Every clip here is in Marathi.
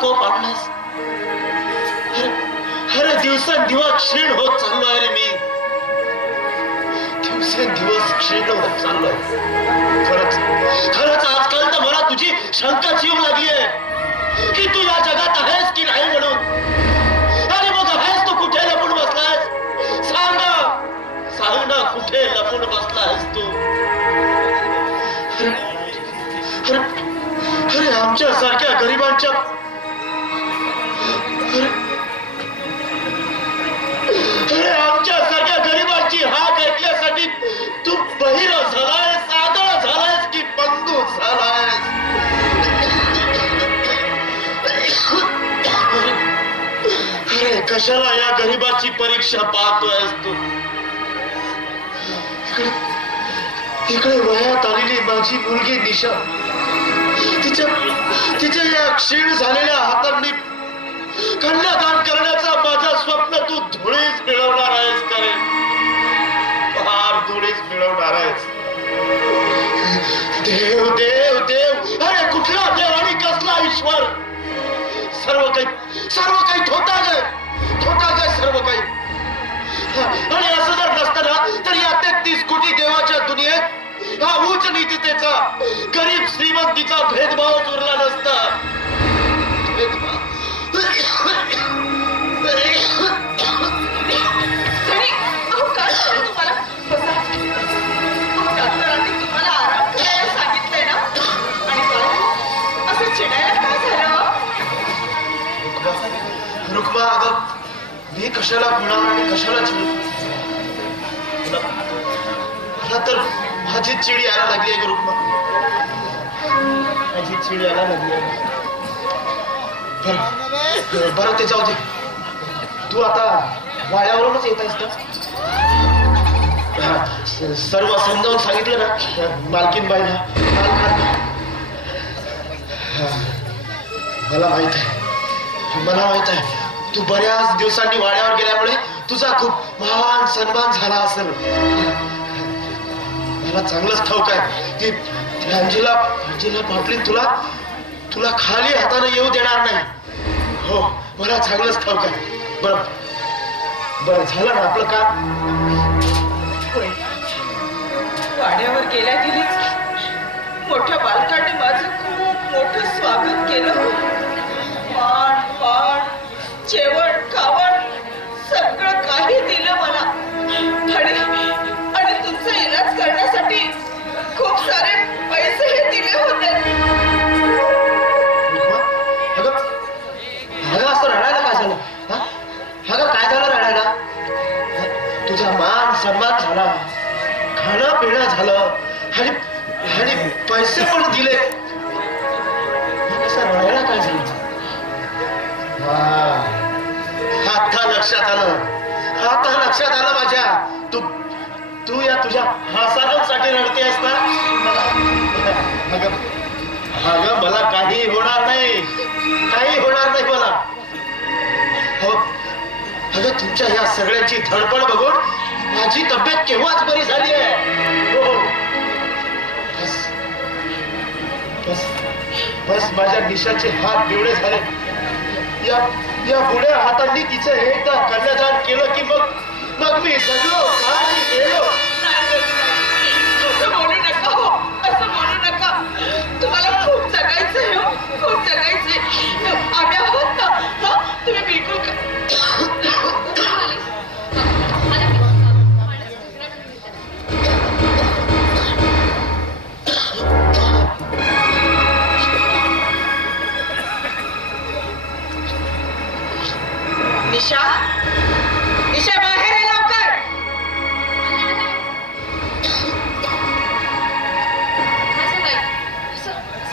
कोप आणलास? अरे दिवसेंदिवस क्षीण होत चाललोय रे मी. दिवसेंदिवस क्षीण होत चाललोय. खरंच खरंच आजकाल तर मला तुझी शंकाच येऊ लागली आहे की तू या जगात आहेस की नाही म्हणून. अरे मग आहेस तू कुठे लपून बसलायस? सांग ना कुठे लपून बसलायस तू? अरे आमच्या सारख्या गरिबांच्या आमच्या सारख्या गरिबांची हाक ऐकण्यासाठी तू बहिर झालायस, आदळ झालायस की पंगू झालायस? अरे कशाला या गरिबाची परीक्षा पाहतोयस तू? इकडे वयात आलेली माझी मुलगी निशा, तिच्या या क्षीण झालेल्या हातांनी कन्यादान करण्याचा माझं स्वप्न तू धुळीच मिळवणार आहेस का रे? फार धुळीच मिळवणार आहेस. देव देव देव, अरे कुठला देव आणि कसला ईश्वर? सर्व काही थोटाच आहे सर्व काही. आणि असं जर नसतं ना तर या 33 कोटी देवाच्या दुनियेत हा उच्च नीचतेचा, गरीब श्रीमंतीचा भेदभाव उरला नसता. तुम्हाला आराम करायला सांगितलंय ना, आणि असं चिडायला काय झालं? रुक्मा, अगं मी कशाला गुणावर आणि कशाला चिडू? मला तर माझी चिड यायला लागली आहे रुक्मा, माझी चिड यायला लागली आहे. बरं ते जाऊ दे. तू आता वाड्यावरूनच येत आहेस ना? सर्व समजावून सांगितलं ना मालकीनबाईला? मला माहित आहे तू बऱ्याच दिवसांनी वाड्यावर गेल्यामुळे तुझा खूप महान सन्मान झाला असेल. मला चांगलंच ठाऊक आहे की अंजिला पाटली तुला खाली हाताने येऊ देणार नाही. हो, मला चांगलंच ठाऊक आहे. बरं झालं ना आपलं काम? वाड्यावर गेलीच मोठ्या बालकाने माझं खूप मोठं स्वागत केलं. पान जेवण खावण सगळं काही दिलं मला. आणि तुमचा इलाज करण्यासाठी खूप सारे पैसेही दिले होते. असं रडायला काय झालं? काय झालं रडायला? तुझा मान सन्मान झाला, खाणं पिणं झालं आणि पैसे पण दिले. असं रडायला काय झालं? आता लक्षात आलं माझ्या. तू या तुझ्या हासासाठी रडतेस ना? अगं मला काही होणार नाही मला. अगं तुमच्या या सगळ्यांची धडपड बघून माझी तब्येत केव्हाच बरी झाली आहे. हो, बस माझ्या निशाचे हात पिवळे झाले. या बुड्या हातांनी तिचं एकदा कन्यादान केलं की मग मी जगलो आणि गेलो. असं बोलू नका. तुम्हाला खूप जगायचंय हो, खूप जगायचंय. आम्ही आहोत ना. तुम्ही बिलकुल निशा बाहेर आहे लवकर.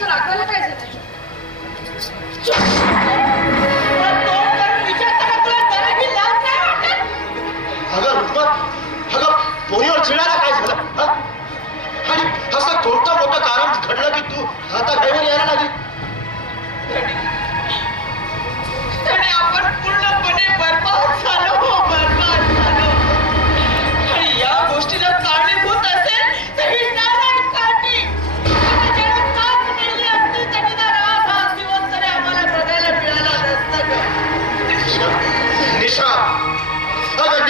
रागवायला काय झालं? अगं रुक्मा, पोरीवर चिडायला काय झालं? आणि असं कोणतं मोठं कारण घडलं की तू आता घाईवर यायला लागली? आपण पूर्णपणे बरबाद झालो. आणि या गोष्टीला कारणीभूत असेल तर ही नारायण काठी. दिवस तरी आम्हाला बघायला मिळाला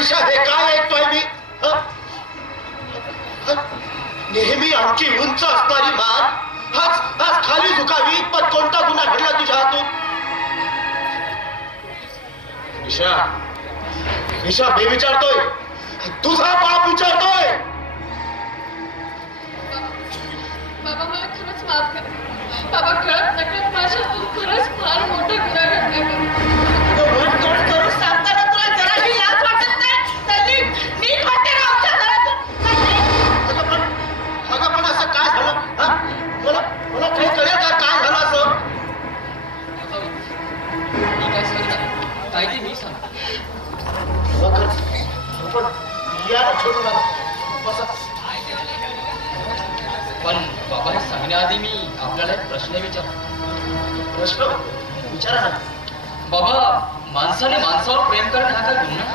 निशा हे काय ऐकतोय मी? हं? हं? नेहमी आमची उंच असणारी मान आज आज खाली झुकावी, पण कोणता गुन्हा घडला तुझ्या हातून? निशा, निशा मी विचारतोय, तुझा बाप विचारतोय. बाबा मला खरंच माफ करा. बाबा कळत नकळत माझ्यातून खरंच फार मोठा गुन्हा घडला. तोंड करून सांगताना तुला जराही लाज वाटत नाही? तल्ली नीट वाटते ना आमच्या घरातून? अगं पण असं काय झालं? हं? मला मला काही कळेल का काय झालं असं? मी काय सांगणार काय ते मी सांगतो. पण या छोटू बसा. पण बाबा हे सांगण्याआधी मी आपल्याला एक प्रश्न विचारतो. प्रश्न विचारा ना. बाबा, माणसाने माणसावर प्रेम करणे हा काय गुन्हा?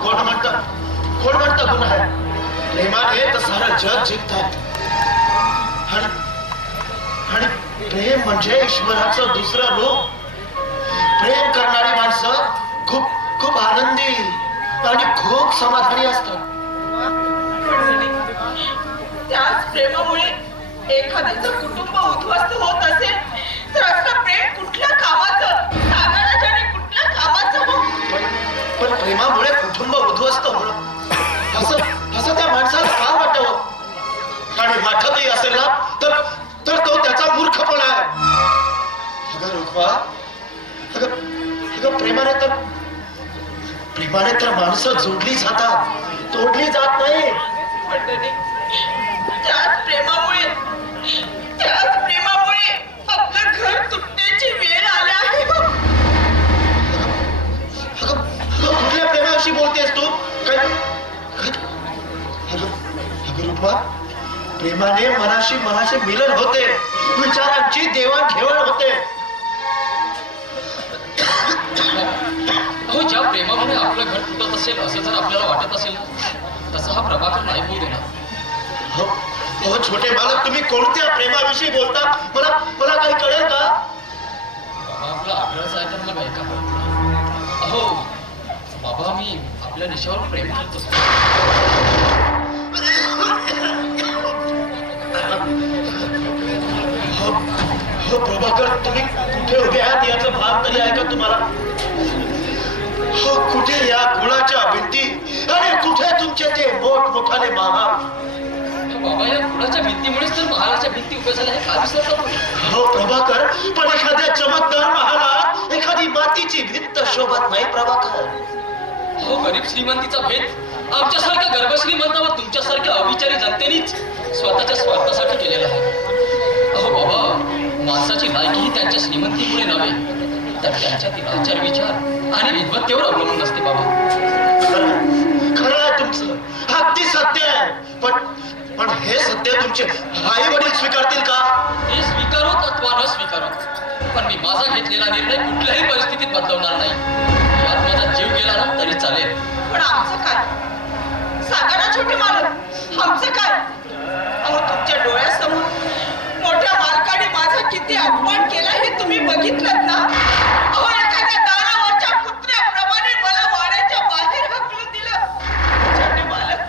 कोण म्हणतं गुन्हा आहे? प्रेमाने तर सारं जग जिंकतात. आणि प्रेम म्हणजे ईश्वराचं दुसरं रूप. प्रेम करणारी माणसं खूप खूप आनंदी आणि खूप समाधानी असतात. त्याच प्रेमामुळे एखाद्याचं कुटुंब उद्ध्वस्त होत असेल तर असं प्रेम कुठल्या कामाचं? सागराच्याने कुठल्या कामाचं? पण प्रेमामुळे कुटुंब उद्ध्वस्त होणं असं त्या माणसाला का वाटावं? आणि वाटतही असेल ना तर तो त्याचा मूर्खपणा आहे. अगं रुक्मा, अगं प्रेमाने तर माणसं जोडली जातात, तोडली जात नाही. मंडळी, त्याच प्रेमामुळे आपलं घर तुटण्याची वेळ आली आहे. अगं कुठल्या प्रेमाविषयी बोलतेस तू? काय अगं रुक्मा, प्रेमाने मनाशी मिलन होते, विचारांची देवाणघेवाण होते. अहो, ज्या प्रेमामुळे आपलं घर तुटत असेल असं जर आपल्याला वाटत असेल तसं हा प्रभाकर नाही बोलू देणार. हो छोटे बालक, तुम्ही कोणत्या प्रेमाविषयी बोलता? मला काही कळेल का? बाबा, आपला आग्रह आहे तर मग ऐका. अहो बाबा, मी आपल्या निशावर प्रेम करतो. हो प्रभाकर, तुम्ही कुठे उभे आहात याचं भान तरी आहे का तुम्हाला? हो, कुठे या कुळाच्या भिंती आणि कुठे तुमचे ते मोठमोठाले महाल? बाबा, या कुणाच्या भिंतीमुळेच तर महालाच्या भिंती उभ्या झाल्या हे का विसरता तुम्ही? हो प्रभाकर, पण एखाद्या चमकदार महालात एखादी मातीची भिंत शोभत नाही प्रभाकर. हो, गरीब श्रीमंतीचा भेद आमच्यासारख्या गर्भश्रीमंत व तुमच्यासारख्या अविचारी जनतेनेच स्वतःच्या स्वार्थासाठी केलेला आहे. अहो बाबा, माणसाची लायकी ही त्यांच्या श्रीमंतीमुळे नव्हे तर त्यांच्यातील आचार विचार आणि विद्वत्तेवर अवलंबून असते. बाबा, खरं आहे तुमचं, अगदी सत्य आहे. पण हे सत्य तुमचे आई वडील स्वीकारतील का? हे स्वीकारोत अथवा न स्वीकारोत, पण मी माझा घेतलेला निर्णय कुठल्याही परिस्थितीत बदलवणार नाही. यात माझा जीव गेला ना तरी चालेल. पण आमचं काय? सांगा ना छोटे मालक, आमचं काय? अहो, तुमच्या डोळ्यासमोर मोठ्या मालकाने माझा किती अपमान केला हे तुम्ही बघितलं ना? अहो, एखाद्या दारावरच्या कुत्र्याप्रमाणे मला वाड्याच्या बाहेर हाकलून दिलं. छोटे मालक,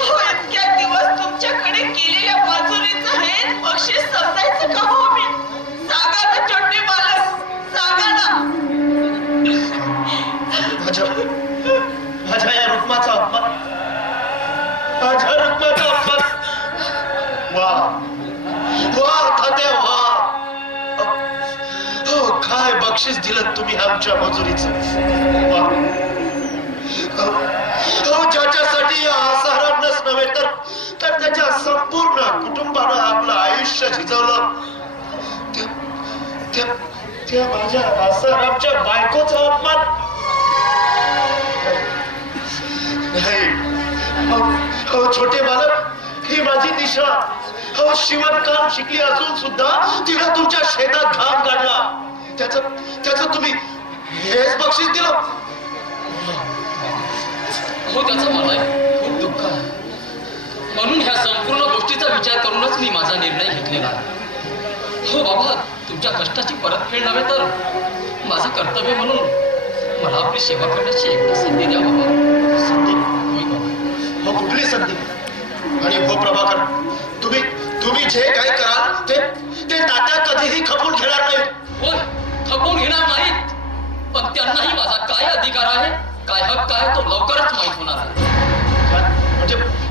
अहो, इतक्या दिवस तुमच्याकडे केलेल्या मजुरीचं हेच बक्षीस समजायचं का हो मी? सांगा ना छोटे मालक, सांगा ना. माझ्या या रुक्माचा अपमान, माझ्या रुक्माचा अपमान. वा तात्या, वा. हो, काय बक्षीस दिलं तुम्ही आमच्या मजुरीचं. वा. हो, ज्याच्यासाठी आसारांनाच नव्हे तर त्याच्या संपूर्ण कुटुंबानं आपलं आयुष्य झिजवलं, त्या माझ्या आसारामच्या बायकोचा अपमान नाही. हो छोटे बालक, ही माझी निशा. हो, शिवणकाम शिकली असून सुद्धा तिला तुमच्या शेतात घाम काढला, त्याचं तुम्ही हेच बक्षीस दिलं. हो, त्याचं मला खूप दुःख आहे. म्हणून ह्या संपूर्ण गोष्टीचा विचार करूनच मी माझा निर्णय घेतलेला आहे. हो बाबा, तुमच्या कष्टाची परतफेड नव्हे तर माझं कर्तव्य म्हणून मला आपली सेवा करण्याची एकदा संधी द्या बाबा. संधी? होय बाबा. हो, कुठली संधी? आणि हो प्रभाकर, तुम्ही जे काही कराल ते तात्या कधीही खपून घेणार नाही. होय, खपवून घेणार नाहीत, पण त्यांनाही माझा काय अधिकार आहे, काय हक्क आहे तो लवकरच माहित होणार आहे.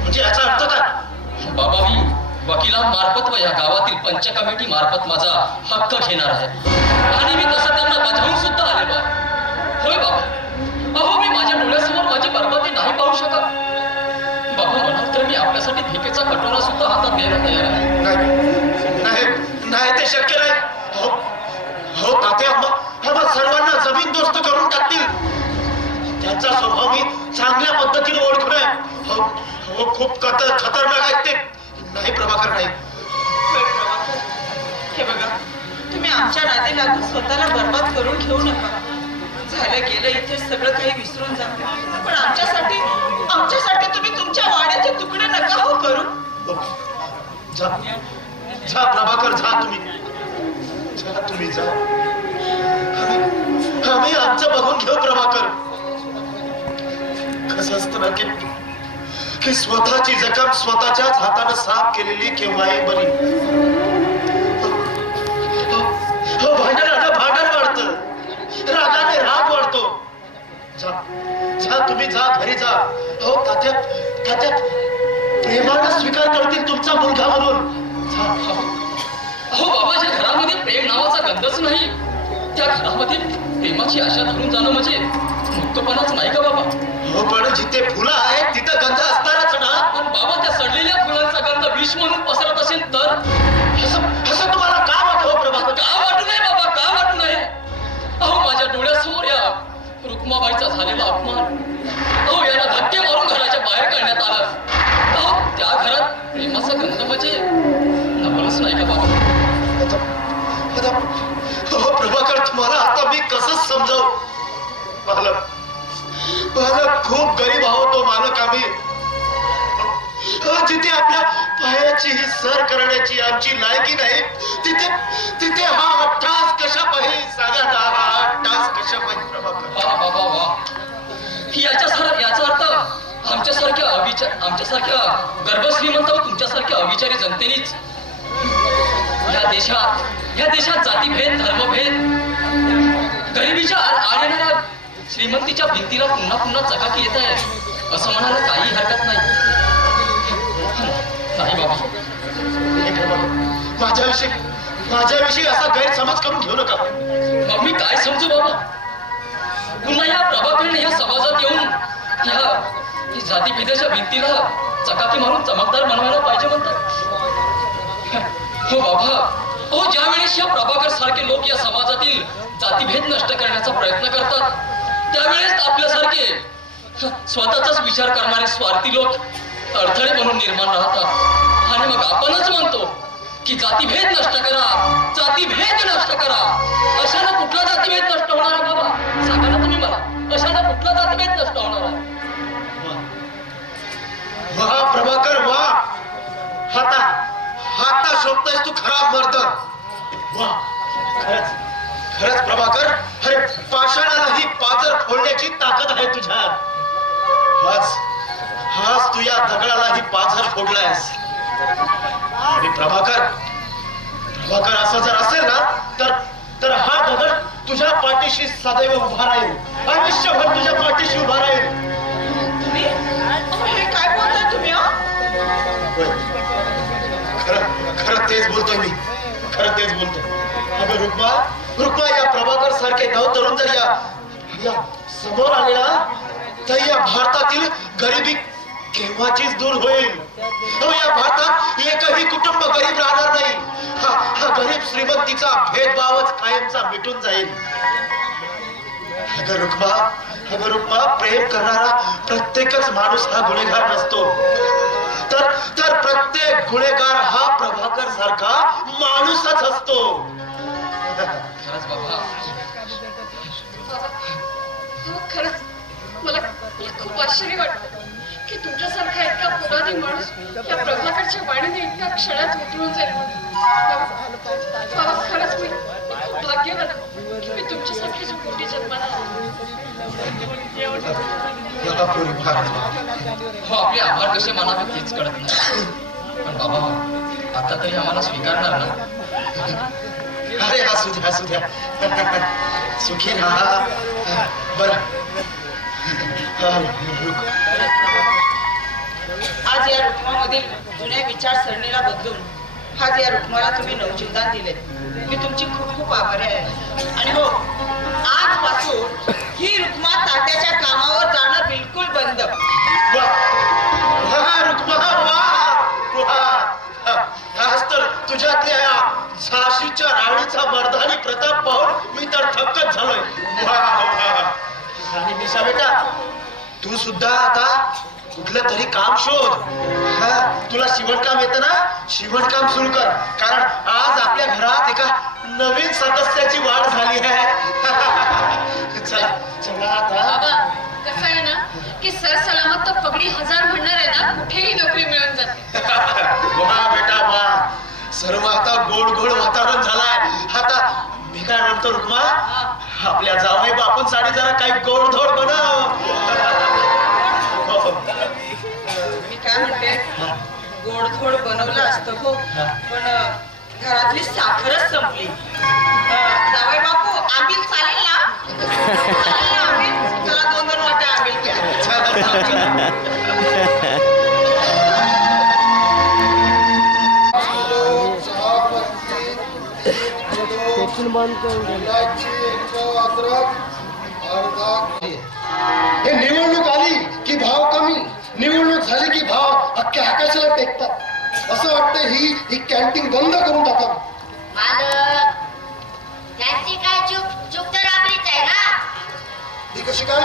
म्हणजे याचा अर्थ काय? बाबा, मी वकिलांमार्फत व या गावातील पंच कमिटी मार्फत माझा हक्क घेणार आहे आणि मी तसं त्यांना बजावून सुद्धा आलेलो आहे. होय बाबा, अहो मी माझ्या डोळ्यासमोर माझी बर्बादी नाही पाहू शकत. बाबा, म्हणाल तर मी आपल्यासाठी भिकेचा कटोरा सुद्धा हातात द्यायला तयार आहे. नाही, ते शक्य नाही. हो तात्या, आम्हा सर्वांना जमीनदोस्त करून टाकतील. त्यांचा स्वभाव मी चांगल्या पद्धतीने ओळखलोय. हो, खूप खतरनाक आहेत ते. नाही प्रभाकर, नाही. होय प्रभाकर, हे बघा, तुम्ही आमच्या नादी लागून स्वतःला बर्बाद करून घेऊ नका. झालं गेलं इथे सगळं काही विसरून जा, पण आमच्यासाठी तुम्ही तुमच्या वाड्याचे तुकडे नका हो करू. जा प्रभाकर, जा तुम्ही जा. आम्ही आमचं बघून घेऊ प्रभाकर. कसं असतं ना की स्वतःची जखम स्वतःच्याच हाताने साफ केलेली केव्हाही बरी. भांडण वाढतं, रागाने राग वाढतो. जा तुम्ही जा, घरी जा. हो तात्या प्रेमानं स्वीकार करतील तुमचा मुलगा म्हणून. जा. अहो बाबा, ज्या घरामध्ये प्रेम नावाचा गंधच नाही, त्या घरामध्ये प्रेमाची आशा धरून जाणं म्हणजे मुक्तपणाच नाही का बाबा? हो, पण जिथे फुलं आहेत तिथं गंध असणारच ना. पण बाबा, त्या सडलेल्या फुलांचा गंध विष म्हणून पसरत असेल तर असं तुम्हाला का वाटतं प्रभाकर? का वाटू नये बाबा, का वाटू नये? अहो माझ्या डोळ्यासमोर या रुक्माबाईचा झालेला अपमान, अहो याला धक्के मारून घराच्या बाहेर काढण्यात आलं. अहो त्या घरात प्रेमाचा गंध म्हणजे नवलच नाही का बाबा? हो प्रभाकर, तुम्हाला आता मी कसं समजावू? मालक खूप गरीब आहोत. तो मालक आम्ही. जिथे आपल्या पायाची ही सर करण्याची आमची लायकी नाही, तिथे हा अट्टास कशा पाहिजे? सांगा ना, हा अट्टास कशा पाहिजे प्रभाकर? वा बाबा वा, याचा अर्थ आमच्यासारख्या गर्भश्रीमंत व तुमच्यासारख्या अविचारी जनतेनेच या देशात जातीभेद, धर्मभेद, गरिबीच्या आड येणाऱ्या श्रीमंतीच्या भिंतीला पुन्हा पुन्हा चकाकी येत आहे असं म्हणायला काही हरकत नाही. नाही बाबा, माझ्याविषयी असा गैरसमज करून घेऊ नका. मग मी काय समजू बाबा? पुन्हा या प्रभाकरने या समाजात येऊन या जातीभेदाच्या भिंतीला चकाकी मारून चमकदार बनवायला पाहिजे म्हणतात. हो बाबा, हो ज्या वेळेस या प्रभाकर सारखे लोक या समाजातील जातीभेद नष्ट करण्याचा प्रयत्न करतात, त्यावेळेस आपल्यासारखे स्वतःचाच विचार करणारे स्वार्थी लोक अडथळे म्हणून निर्माण राहतात. आणि मग आपणच म्हणतो की जातीभेद नष्ट करा, जातीभेद नष्ट करा. अशानं कुठला जातीभेद नष्ट होणार आहे बाबा? सांगा ना तुम्ही मला, अशानं कुठला जातीभेद नष्ट होणार आहे? वा प्रभाकर, वा. हाता शोधतोयस तू खराब मर्द. वा, खरंच प्रभाकर, अरे पाषाणालाही पाजर फोडण्याची ताकद आहे तुझ्यात. हाच तू या दगडालाही पाझर फोडलायस. आणि प्रभाकर असं जर असेल ना, तर हा दगड तुझ्या पाठीशी सदैव उभा राहील. आयुष्यभर तुझ्या पाठीशी उभा राहील. तुम्ही हे काय बोलताय तुम्ही? खरं तेच बोलतोय मी. अगं रुक्मा, या प्रभाकर सारखे नवतरुण जर या समोर आले ना, तर या भारतातील गरिबी केव्हाचीच दूर होईल. या भारतात एकही कुटुंब गरीब राहणार नाही. हा गरीब श्रीमंतीचा भेदभावच कायमचा मिटून जाईल. अगं रुक्मा, प्रेम करणारा प्रत्येकच माणूस हा गुन्हेगार नसतो. तर प्रत्येक गुन्हेगार हा प्रभाकर सारखा माणूसच असतो. खरंच बाबा, खरंच मला खूप आश्चर्य वाटतं की तुमच्यासारखा इतका पुराधी माणूस या प्रभाकरच्या वाणीने इतक्या क्षणात उतरून जाईल. बाबा, खरंच मी खूप भाग्यवान आहे की मी तुमच्यासारखी मोठी जन्माला आले. नका पुरी फार. हो आपले आभार कसे मानावे तेच कळत नाही. पण बाबा आता तरी आम्हाला स्वीकारणार ना? अरे असू द्या सुखी राहा. बरं आज या रुक्मामधील जुन्या विचारसरणीला बदलून आज या रुक्माला तुम्ही नवजीवदान दिले. मी तुमची खूप खूप आभारी आहे. आणि हो आजपासून ही रुक्मा तात्याच्या कामावर जाणं बिलकुल बंद. वा रुक्मा वा. आज तर तुझ्यातल्या या झाशीच्या राणीचा मर्दानी प्रताप पाहून मी तर थक्कच झालोय. वा. आणि निशा बेटा तू सुद्धा आता कुठलं तरी काम शोध. तुला शिवणकाम येतं ना? शिवणकाम सुरू कर. कारण आज आपल्या घरात एका नवीन सदस्याची वाढ झाली आहे. चला चला आता. बाबा कसं आहे ना की सर सलामत तर पगडी 1000 म्हणणार आहे ना कुठेही नोकरी मिळून जाते. वा बेटा वा. सर्व आता गोड गोड वातावरण झालंय. आता मी काय म्हणतो रुक्मा आपल्या जावई बापूंसाठी जरा काही गोडधोड बनव. मी काय म्हणते गोडधोड बनवलं असतं हो पण घरातली साखरच संपली. जावई बापू आंबील चालेल ना? चालेल ना आंबील? चला 2-2 वाट्या आंबील घ्या. हे निवडणूक आली की भाव कमी, निवडणूक झाली की भाव अख्ख्या आकाशाला टेकतात. असं वाटतं ही कॅन्टीन बंद करून टाकावी. मालक त्यांची काय चूक तर आपलीच आहे ना. ती कशी काय?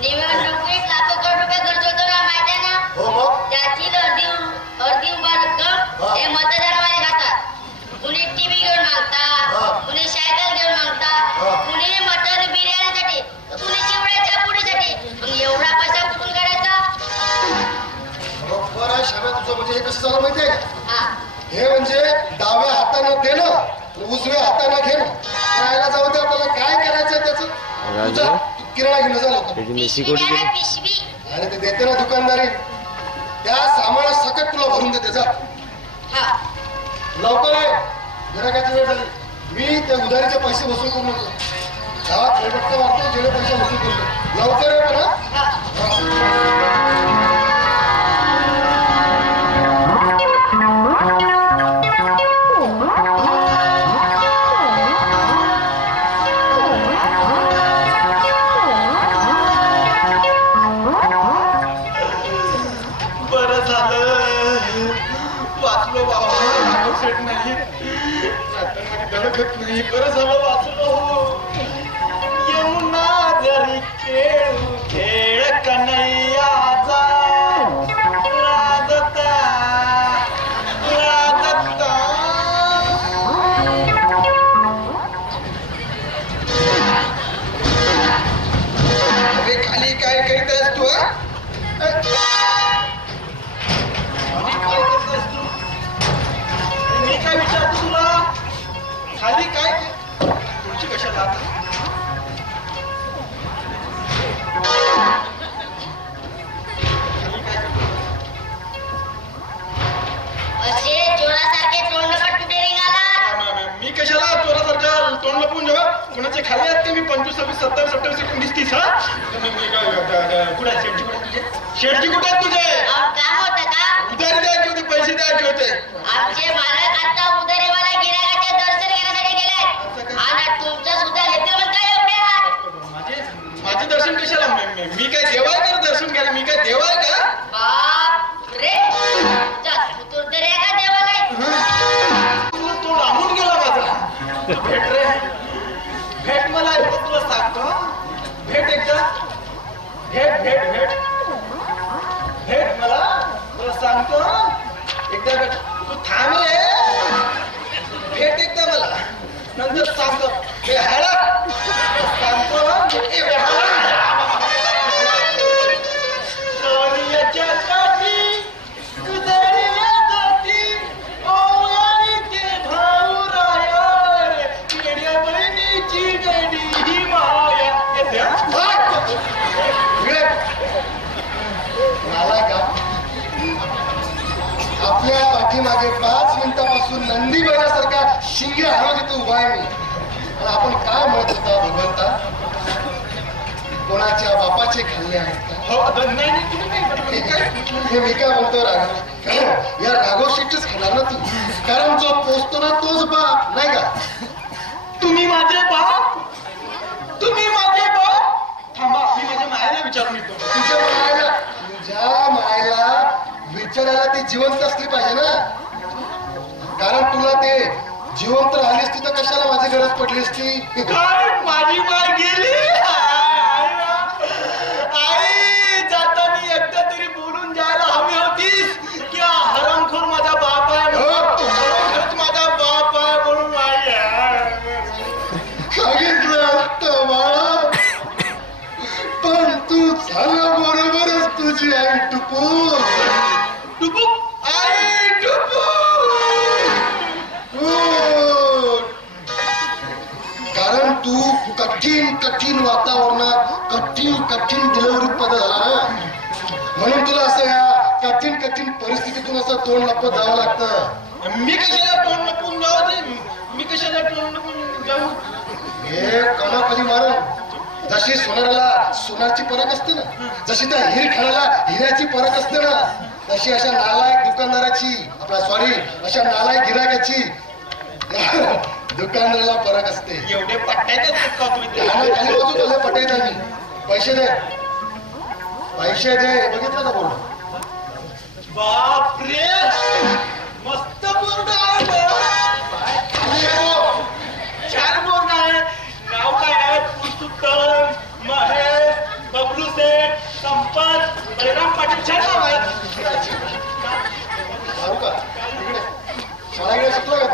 निवडणुकीत लाखो करोड रुपये खर्च होतो ना माहिती आहे ना. हो मग त्याची अर्धी उभा रक्कम हे मतदारवाले खातात. कुणी टीव्ही घेऊन मागतात, कुणी सायकल घेऊन मागतात, कुणी मटन बिर्याणीसाठी, कुणी चिवड्याच्या पुडीसाठी. मग एवढा पैसा कुठून काढायचा? बरोबर आहे शाम्या तुझं. म्हणजे हे कसं झालं माहितीये का? हा हे म्हणजे डाव्या हातानं देणं उजव्या हातानं घेणं. करायला जाऊ दे आपल्याला काय करायचं त्याचं. तुझा किराणा घेऊन जा लवकर. पिशवी द्या ना, पिशवी. अरे ते देते ना दुकानदारी. त्या सामाना सकट तुला भरून देते जा. हा लवकर आहे. गिराकाची वेळ झाली. मी ते उधारीचे पैसे वसूल करून येतो. गावात खेळपट्टा मारतो जेवढे पैसे वसूल करतो. लवकर आहे पण हा. बरं झालं वाचलो बाबा. सेट नाही धडकत नाही. बरं झालं वाचलो. यमुना जरी खेळू खेळ कन्हैयाचा राधता राधता. अरे खाली काय करतायस तू? मी काय विचारतो तुला? खाली काय तुमची कशाला? असे चोरासारखे तोंडपट कुठे निघाला? मी कशाला चोरासारखं तोंड लपून जेव्हा कुणाचे खाली आहेत ते मी 25, 26, 27, 28, 29, 30 हा. कुठे आहेत शेटजी? कुठे तुझे शेटजी? कुठे आहेत तुझे? अहो, काम होतं का? उधारी द्यायचे होते, पैसे द्यायचे होते. आमचे मालक आता उधारीवाला गिराकाचे दर्शन घेण्यासाठी गेले. आणि तुमचं सुद्धा घेतलं मग काय एवढे हात? माझे दर्शन कशाला? मी काय देवाय कर दर्शन घ्यायला? मी काय देवाय का? बाप रे चतुर तर आहे का देवाला? तो लांबून गेला माझा. भेट रे भेट. मला एकदा तुला सांगतो. भेट एकदा. भेट भेट भेट भेट मला. तुला सांगतो एकदा भेट. तू थांब रे. भेट एकदा मला नंतर सांगतो. हे हाडा सांगतो. हे हाडा. सोनियाच्या काठी गुजरल्या जाती ओवाळी ते भाऊ राया रे. येड्या बहिणीची वेडी ही माया. येते हा? पाठीमागे 5 मिनिटापासून नंदी बैलासारखा शिंगे हलवत इथे उभा आहे मी. आणि आपण काय म्हणत होता भगवंता? कोणाच्या बापाचे खाल्ले आहेत का? हो नाही नाही, तुम्ही नाही म्हटलं. काय हे मी काय म्हणतो राघव? या राघव शेट्टीच खाणार ना तू, कारण जो पोचतो ना तोच बाप, नाही का? तुम्ही माझे बाप, तुम्ही माझे बाप. थांबा, मी माझ्या मायाला विचारून येतो. तुझ्या मायला विचारायला ती जिवंत असली पाहिजे ना, कारण तुला ते जिवंत राहिली असती तर कशाला माझी गरज पडली असती? काय माझी माय गेली? आई जाताना एकदा तरी बोलून जायला हवी होतीस की हा हरामखोर माझा बाप आहे म्हणून. तू खरोखरच माझा बाप आहे म्हणून. आई सांगितलं असतं बाळा, पण तू झाला बरोबरच तुझी आई टुकू. टुपू, आई टुपू. कारण तू कठीण कठीण वातावरणात कठीण डिलिव्हरीत पद झाला ना, म्हणून तुला असं या कठीण परिस्थितीतून असं तोंड लपत जावं लागतं. मी कशाला तोंड लपून जाऊ दे? मी कशाला तोंड लपून जाऊ? हे कधी मारून जशी सोनाराला सोनारची परख असते ना, जशी त्या हिरखाण्याला हिऱ्याची परख असते ना, तशी अशा नालायक दुकानदाराची, अशा नालायक गिराकाची दुकानदाराला फरक असते. एवढे पट्ट्याचे का तुम्ही? खाली बाजू तुला पटायत आम्ही. पैसे दे, पैसे दे. बघितलं का बोर्ड? बापरे, मस्त बोर्ड आहे. छान बोर्ड आहे. नाव काय आहे? पुरुषोत्तम, महेश, बबलू सेठ, संपत, बळीराम पाटील. छान नाव आहे. सांगू का? इकडे शाळा इकडे शिकलो का?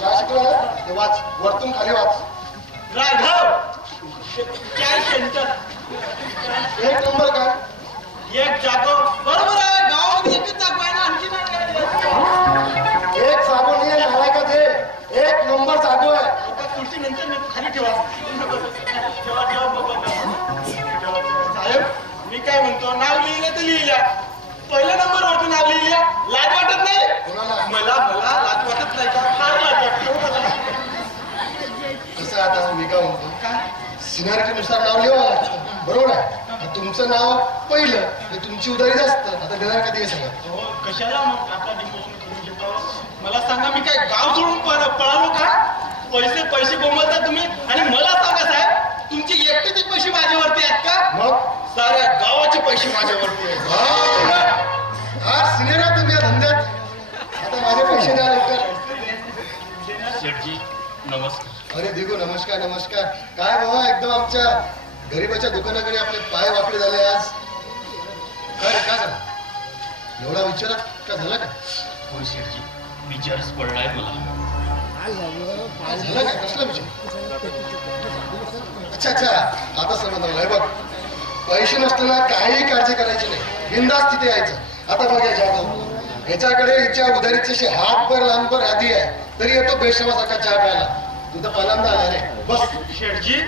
शाळा शिकलो ना? ते वाच, वरतून खाली वाच. राघव काय सेंटर, 1 नंबर काय? एक जागो. बरोबर आहे, गावामध्ये एकच जागो आहे ना, आणखी नाही काय? एक जागो नाही आहे, नालायकात हे. 1 नंबर जागो आहे. एका खुर्ची नंतर नको, खाली ठेवा. ठेवा ठेवा बाबा. साहेब, मी काय म्हणतो, नाव लिहिलं तर लिहिल्या, पहिल्या नंबरवरती नाव लिहिल्या. लाज वाटत नाही? कोणाला? मला लाज वाटत नाही का? फार लाज वाटते. कसं आता मी काय म्हणतो, सिनियरिटीनुसार नाव लिहावं लागतं, बरोबर आहे? तुमचं नाव पहिलं, म्हणजे तुमची उदारी जास्त. आता देणार कधी हे सांगा? हो, कशाला मग आपला डिमोशन करून घेतो? मला सांगा, मी काय गाव सोडून पळालो का? पैसे बोंबलता तुम्ही, आणि मला सांगा साहेब, तुमचे एकटेच पैसे माझ्यावरती आहेत का? मग साऱ्या गावाचे पैसे माझ्यावरती आहेत. हा सिनियर आहे तुम्ही या धंद्यात. आता माझे पैसे द्या लवकर. शेठजी नमस्कार. अरे दिगू, नमस्कार नमस्कार. काय बाबा, एकदम आमच्या गरीबाच्या दुकानाकडे आपले पाय वाकडे झाले आज. काय झालं? एवढा विचार का झाला का? हो शेठजी, विचारच पडलाय मला. झाला काय? कसला विचार? अच्छा, आता समजलं. हे बघ, पैसे नसताना काही काळजी करायची नाही, बिनधास्त तिथे यायचं. आता बघ, या जागो याच्याकडे हिच्या उधारीची अशी हातभर लांबभर यादी आहे, तरी येतो बेशमासारखा चहा प्यायला. तू तर पहिल्यांदा आला रे. बस. शेठजी,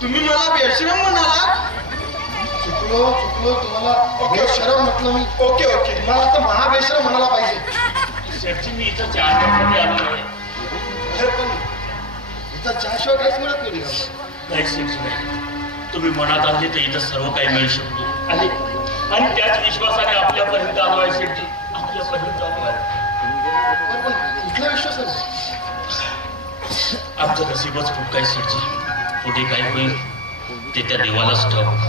तुम्ही मला बेशरम म्हणाला? चुकलो तुम्हाला बेशरम म्हटलं मी. ओके. मला आता महाबेशरम म्हणायला पाहिजे. शेठजी, मी इथं चहा प्यायसाठी आलो नाही. अरे पण इथं चहाशिवाय काहीच मिळत नाही का? नाही शेठजी, नाही. तुम्ही मनात आणले तर इथं सर्व काही मिळू शकतो, आणि त्याच विश्वासाने आपल्यापर्यंत आलो आहे शेठजी. आपल्यापर्यंत आलो आहे. पण कुठला विश्वास आहे? आमचं नशीबच खूप काही शेठजी. पुढे काय होईल ते त्या देवालाच ठाऊक.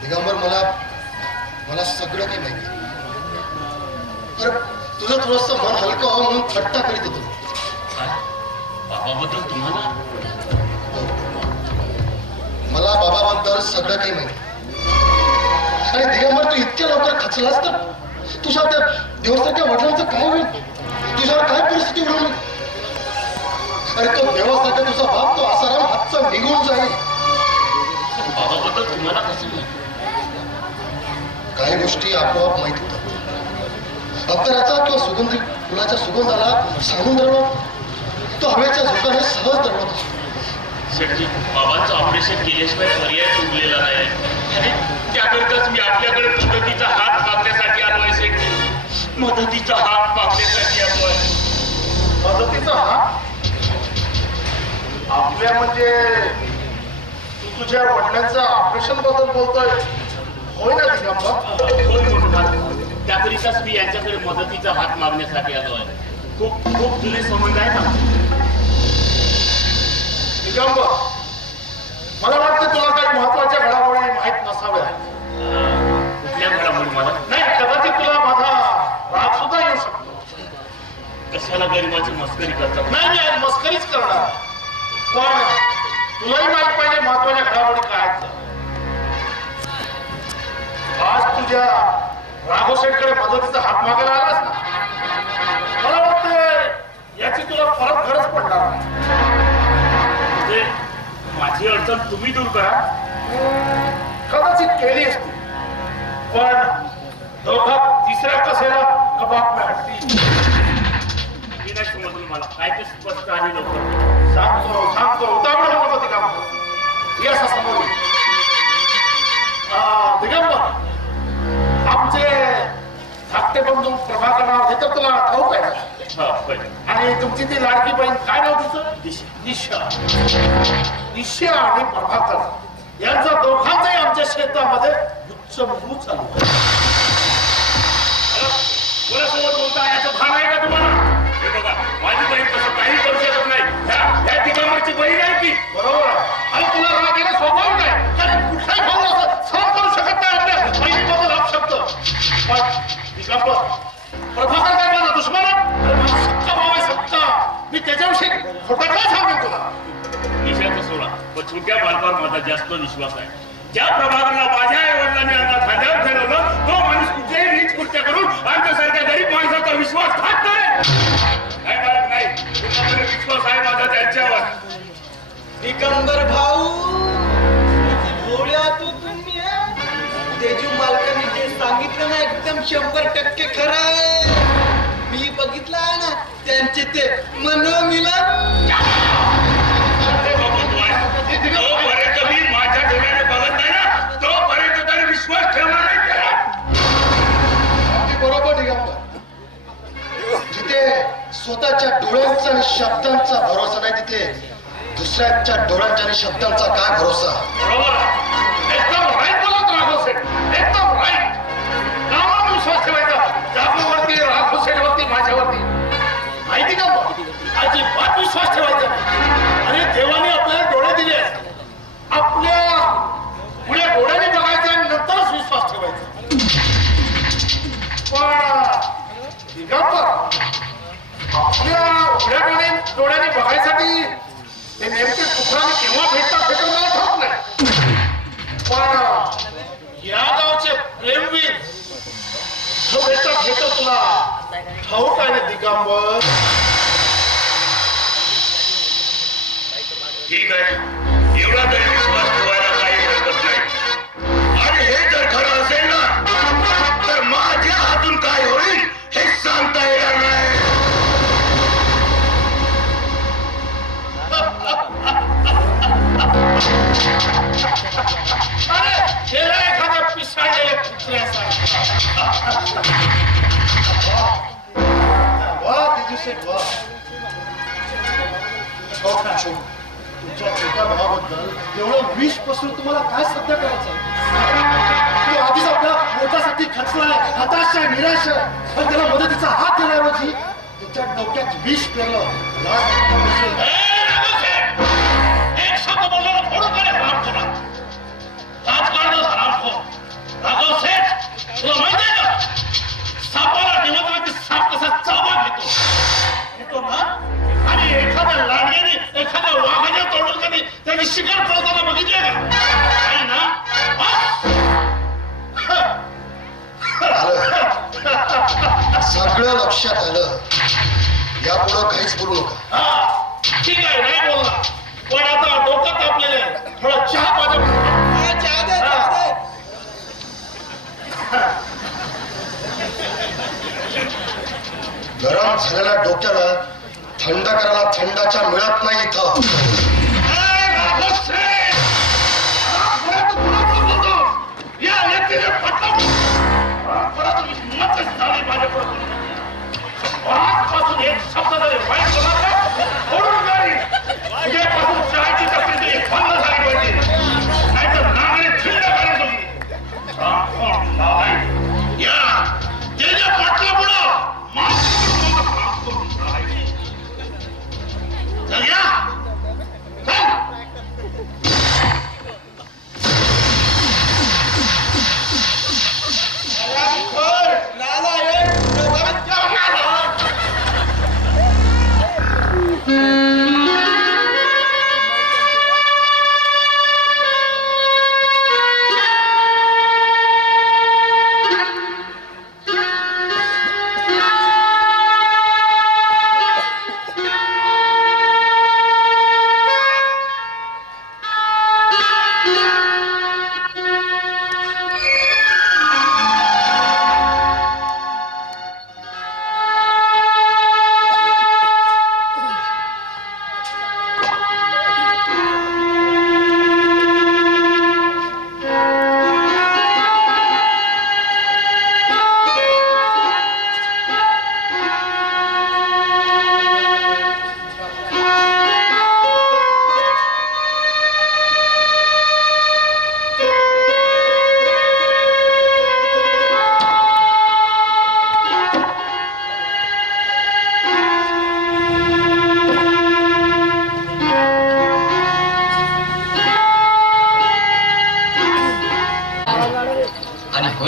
दिगंबर, मला सगळं काही माहिती. अरे तुझं थोडस मन हलकं व्हावं म्हणून थट्टा करीत होतो. काय बाबाबद्दल तुम्हाला? मला बाबाबद्दल सगळं काही माहिती. आणि दिगंबर, तू इतक्या लवकर खचलास तर तुझ्या त्या देवासारख्या वडिलांचं काय होईल? तुझ्यावर काय परिस्थिती उडवली? अरे तो देवासारखा तुझा बाप, तो आसाराम हातचा निघून जाईल. बाबाबद्दल तुम्हाला कसं माहिती? काही गोष्टी आपोआप माहित होतात. अत्तराचा किंवा सुगंधी फुलाच्या सुगंधाला सांगून दरवत, तो हवेच्या झोकाने सहज दरवत असतो. शेठजी, बाबांचं ऑपरेशन केल्याशिवाय पर्याय उरलेला नाही, आणि त्याकरताच मी आपल्याकडे पद्धतीचा हात मागण्यासाठी आलो आहे शेठजी. मदतीचा हात मागण्यासाठी आपण. मदतीचा हात आपल्या म्हणजे तू तुझ्या वडिलांचं ऑपरेशन बद्दल बोलतोय होय ना दिगंबर? होय म्हणून त्याकरिताच मी यांच्याकडे मदतीचा हात मागण्यासाठी आलो आहे. खूप खूप जुने संबंध आहेत आमचे. दिगंबर, मला वाटतं तुला काही महत्वाच्या घडामोडी माहीत नसाव्या. कुठल्या घडामोडी मला नाही, कदाचित तुला माझा राग सुद्धा येऊ शकतो. कशाला गरिबाची मस्करी करतात. नाही, मी आज मस्करीच करणार, पण तुलाही माहित पाहिजे महत्वाच्या घडामोडी काय आहेत. आज तुझ्या राघव शेठकडे मदतीचा हात मागायला आलास ना, मला वाटतं याची तुला परत गरज पडणार नाही. म्हणजे माझी अडचण तुम्ही दूर करा. कदाचित केली असती, पण दोघात तिसऱ्या कसेला कबाब में हटती. मी नाही समजलं मला काय ते स्पष्ट आणि लवकर. सांगतो उतावळ नको होती काम. ये असं समोर ये. दिगंबर, आमचे धाकटे बंधू प्रभाकरराव हे तर तुला ठाऊक आहे ना? हा, बरं. आणि तुमची ती लाडकी बहीण काय नाव तिचं? दिशा. दिशा आणि प्रभाकर यांचा दोघांचाही आमच्या शेतामध्ये गुच्चमगू चालू आहे. कोणासोबत बोलता याचं भान आहे का तुम्हाला? हे बघा, माझी बहीण तसं काही करू शकत नाही. ह्या दिगंबरची बहीण आहे की. बरोबर आहे. आणि तुला राग येणं स्वाभाविक आहे, कारण कुठलाही भाऊ असं सहन करू शकत नाही आपल्या बहिणीबद्दल अपशब्द. पण दिगंबर, प्रभाकर काय माझा दुश्मन आहे? अरे माझा सक्का भाऊ आहे, सक्का. मी त्याच्याविषयी खोटं काय सांगेन तुला? दिशाचं सोडा, पण छोट्या बालकावर माझा जास्त विश्वास आहे. ज्या प्रभाकरला माझ्या आई वडिलांनी अंगा खांद्यावर ठेवलं, तो माणूस कुठल्याही नीच कृत्य करून आमच्यासारख्या गरीब माणसाचा विश्वास खात नाही. काय मालक नाही, तुमच्याकडे विश्वास आहे माझा त्यांच्यावर. दिगंबर भाऊ, भोळ्या तू तुम्ही तेजू मालकांनी जे सांगितलं ना एकदम 100% खरं आहे. मी बघितलं आहे ना त्यांचे ते मनोमिलन. जोपर्यंत मी माझ्या डोळ्याने बघत नाही ना, तोपर्यंत त्याने विश्वास ठेवला नाही त्याला. अगदी बरोबर दिगंबर. जिथे स्वतःच्या डोळ्यांचा आणि शब्दांचा भरोसा नाही, तिथे दुसऱ्यांच्या डोळ्यांच्या आणि शब्दांचा काय भरोसा? बरोबर, एकदम राईट बोलत राघव सेठ, एकदम राईट. नावावर विश्वास ठेवायचा, जागोवरती, राघव सेठवरती, माझ्यावरती. माहिती का अजिबात विश्वास ठेवायचा नाही. आणि देवाने आपल्याला डोळे दिले, आपल्या पुढे डोळ्याने बघायचं आणि नंतरच विश्वास ठेवायचा. पण दिगंबर, आपल्या उघड्या डोळ्याने बघायसाठी ते नेमके कुठं केव्हा भेटतात हे तर मला ठाऊक नाही. पण या गावचे प्रेमवीर जो भेटतात हे तर तुला ठाऊक आहे ना दिगंबर? ठीक आहे, एवढा तरी विश्वास ठेवायला काही हरकत नाही. आणि हे जर खरं असेल ना, तर माझ्या हातून काय होईल हे सांगता येणार नाही. अरे गेला एखाद्या पिसाळलेल्या कुत्र्यासारखा. वा तेजस्वी वा. तुमच्या छोट्या भावाबद्दल एवढं विष पसरून तुम्हाला काय सध्या करायचं? तो आधीच आपल्या पोटासाठी खचलाय, हताश आहे, निराश आहे, पण त्याला मदतीचा हात देण्याऐवजी त्याच्या डोक्यात विष पेरलं. एक शब्द बोलल्याला फोडून काढे हरामखोरा. राजकारण हरामखोर. राघव सेठ, तुला माहिती आहे का, सापाला ठेवला की साप कसा चावा घेतो ना, आणि एखाद्या लांडग्याने एखाद्या वाघाच्या तोडून कधी त्याची शिकार पळताना बघितले का? आहे ना? सगळं लक्षात आलं. यापुढं काहीच बोलू नका. हा, ठीक आहे, नाही बोलला, पण आता डोकं तापलेलं आहे. थोडा चहा पाजा. चहा दे, चहा दे. गरम झालेल्या डोक्याला थंड करायला थंडाच्या मिळत नाही इथं. या व्यक्तीने फटका परत हिंमतच झाली माझ्याकडे.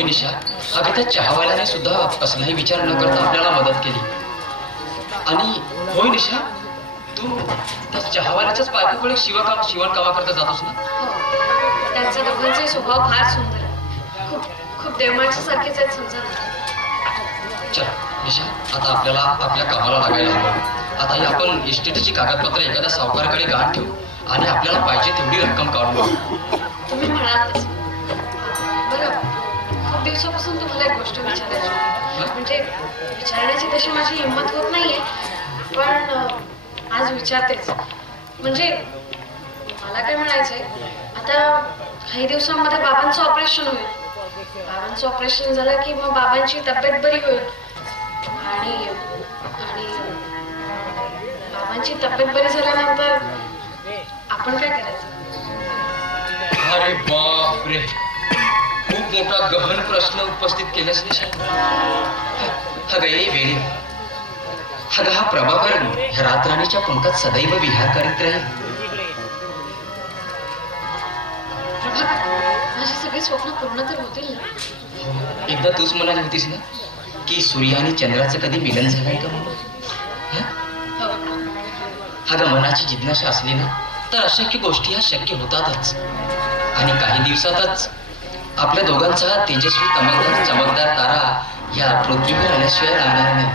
निशा, अगं त्या चहावाल्याने सुद्धा कसलाही विचार न करता आपल्याला मदत केली. आणि होय निशा, तू त्या चहावाल्याच्याच बायकोकडे शिवणकामा करता जातोस ना? हो, त्यांचे दोघांचे स्वभाव फार सुंदर आहे. खूप खूप देवमाणच्या सारखेच आहेत समजा ना. चल निशा, आता आपल्याला आपल्या कामाला लागायला हवं. आता ही आपण इस्टेटची कागदपत्र एखाद्या सावकाराकडे गहाण ठेवू आणि आपल्याला पाहिजे तेवढी रक्कम काढून घेऊ. तुम्ही म्हणालच. बरं, खूप दिवसापासून तुम्हाला एक गोष्ट विचारायची होती. म्हणजे विचारण्याची तशी माझी हिंमत होत नाहीये, पण आज विचारतेच. म्हणजे मला काय म्हणायचंय, आता काही दिवसांमध्ये बाबांचं ऑपरेशन होईल. बाबांचं ऑपरेशन झालं की मग बाबांची तब्येत बरी होईल. आणि आणि बाबांची तब्येत बरी झाल्यानंतर आपण काय करायचं? अरे बापरे, खूप मोठा गहन प्रश्न उपस्थित केलास निशा. अगं ए वेळी, अगं हा प्रभाकर ह्या रातराणीच्या पंखात सदैव विहार करीत राहील. माझी सगळी स्वप्न पूर्ण तर होतील ना? एकदा तूच म्हणाली होतीस ना की सूर्य आणि चंद्राचं कधी मिलन झालंय का म्हणून? हो. अगं मनाची जिज्ञासा असली ना तर अशक्य गोष्टी ह्या शक्य होतातच. आणि काही दिवसातच आपल्या दोघांचा तेजस्वी चमकदार तारा या पृथ्वीवर आल्याशिवाय राहणार नाही.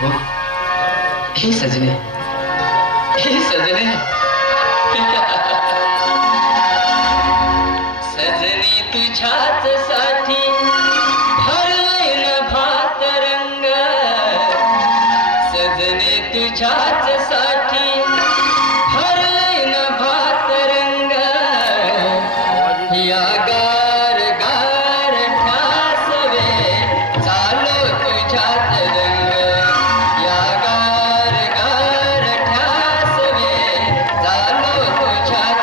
हो हे सजने, हे सजने. सजनी तुझ्याच साठी भरले नभात रंग. सजनी तुझ्याच साठी भरले नभात रंग. या गार गार ठासवे चालो तुझ्यात रंग. या गार गार ठासवे चालो तुझ्यात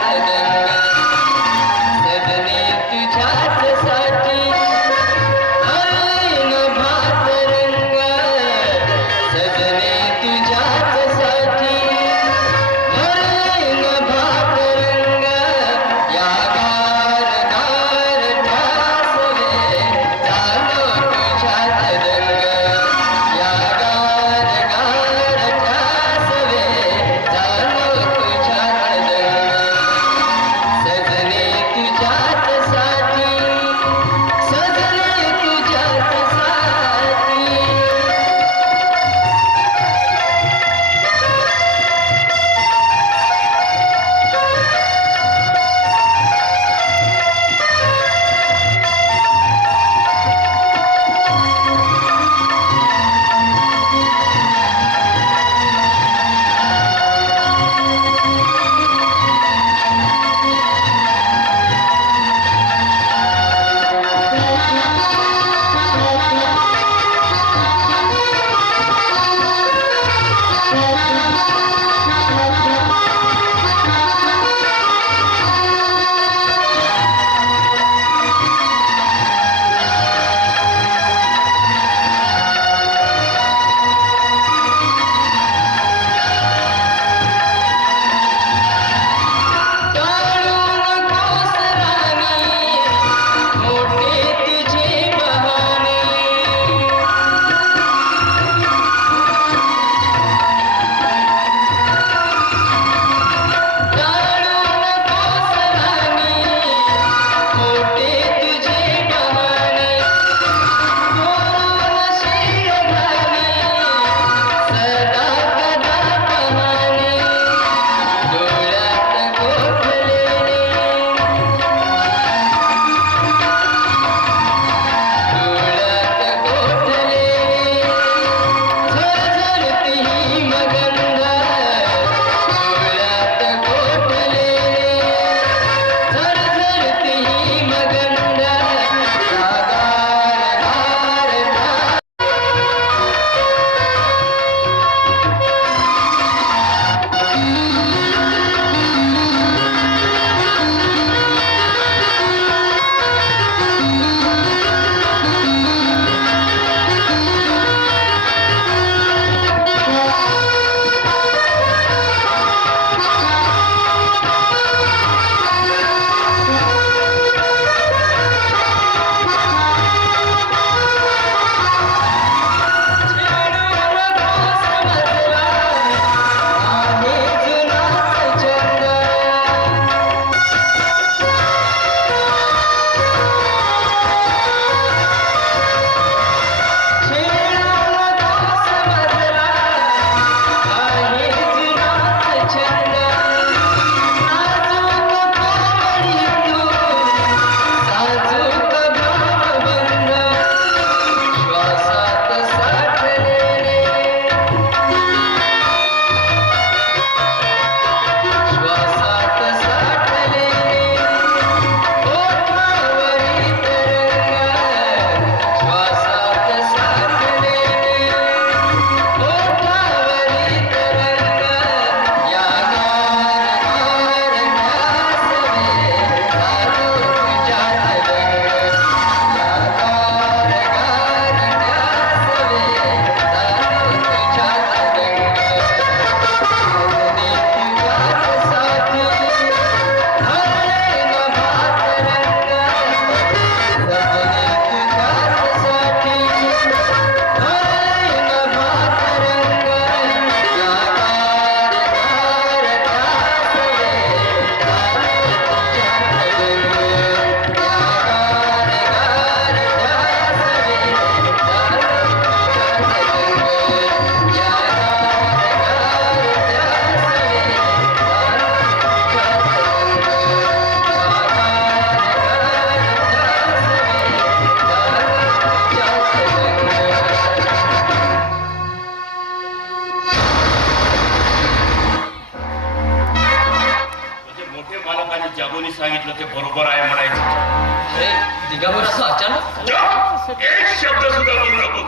लोकांनी जागोनी सांगितलं ते बरोबर आहे म्हणायचं. अरे दिगंबर असं अचानक जा, एक शब्द सुद्धा बोलू नको.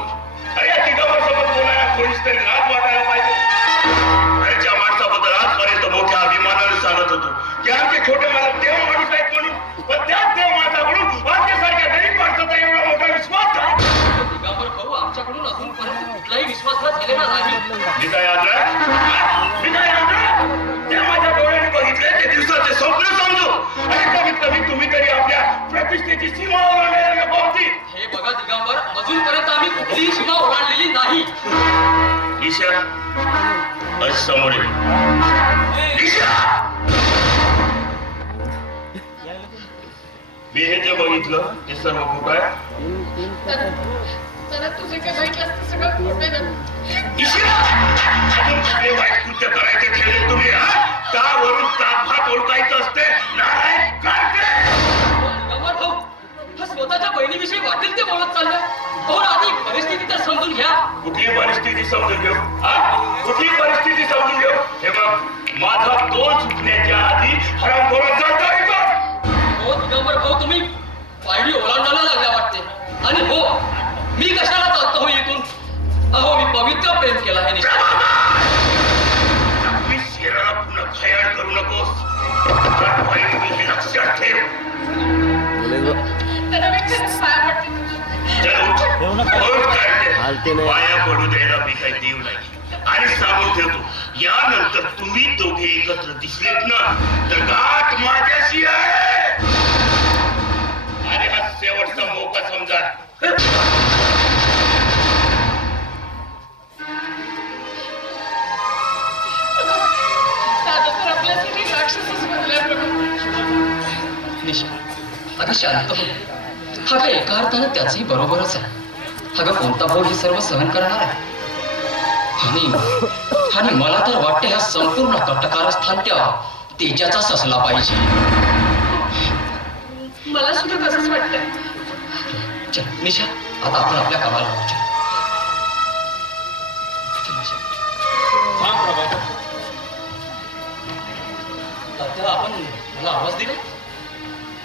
अरे या दिगंबर सोबत बोलायला थोडीच तरी लाज वाटायला पाहिजे. अरे ज्या माणसाबद्दल आजपर्यंत मोठ्या अभिमानाने सांगत होतो की आमचे छोटे मालक देव माणूस आहेत म्हणून, पण त्याच देव माणसाकडून आमच्यासारख्या गरीब माणसाचा एवढा मोठा विश्वास का? दिगंबर भाऊ आमच्याकडून अजूनपर्यंत कुठलाही विश्वासघात झालेला नाही. विजय आंध्र, विजय आंध्र, ते माझ्या डोळ्याने बघितले ते दिवसाचे स्वप्न समजू. आणि कमीत कमी तुम्ही तरी आपल्या प्रतिष्ठेची सीमा ओलांडायला नको होती. हे बघा दिगंबर, अजूनपर्यंत आम्ही कुठलीही सीमा ओलांडलेली नाही. ईशा, आज समोर ये. ईशा! मी हे जे बघितलं ते सर्व खोटं आहे. तर तुझे काय बघितलं असतं सगळं खोटं आहे ना. ईशा! अजून कुठले वाईट कृत्य करायचे ठेवले तुम्ही, हा? त्यावरून ताकभात ओळखायचं असते. नारायण काढते. दिगंबर भाऊ, हा स्वतःच्या बहिणीविषयी वाटेल ते बोलत चाललं. हो आधी परिस्थिती तर समजून घ्या. कुठली परिस्थिती समजून घेऊ, हा? कुठली परिस्थिती समजून घेऊ? हे बघ, माझा तोल सुटण्याच्या आधी हरामखोरात जाता येतं. हो दिगंबर भाऊ, तुम्ही पायरी ओलांडायला लागल्या वाटते. आणि हो, मी कशाला चालतो हो इथून? अहो मी पवित्र प्रेम केला आहे निश्चित. मी शेराला पुन्हा खयाळ करू नकोस. हे लक्षात ठेव. तर मी खरंच पाया पडते तुझ्या. पाया पडू द्यायला मी काही देव नाही. आणि सांगून ठेवतो, यानंतर तुम्ही दोघे एकत्र दिसलेत ना तर गाठ माझ्याशी आहे. आणि हा शेवटचा मौका समजा. दादा तर आपल्यासाठी राक्षसच बनलाय प्रभू. निशा, अगं शांत हो. हा काय एका अर्थानं त्याचही बरोबरच आहे. अगं कोणता भाऊ हे सर्व सहन करणार आहे? आणि मला तर वाटते हा संपूर्ण कटकारस्थान त्या तेजाचाच असला पाहिजे. मला सुद्धा तसंच वाटतंय. चल निशा, आता आपण आपल्या कामाला लागू. चल. चल, निशा. तात्या, आपण मला आवाज दिला?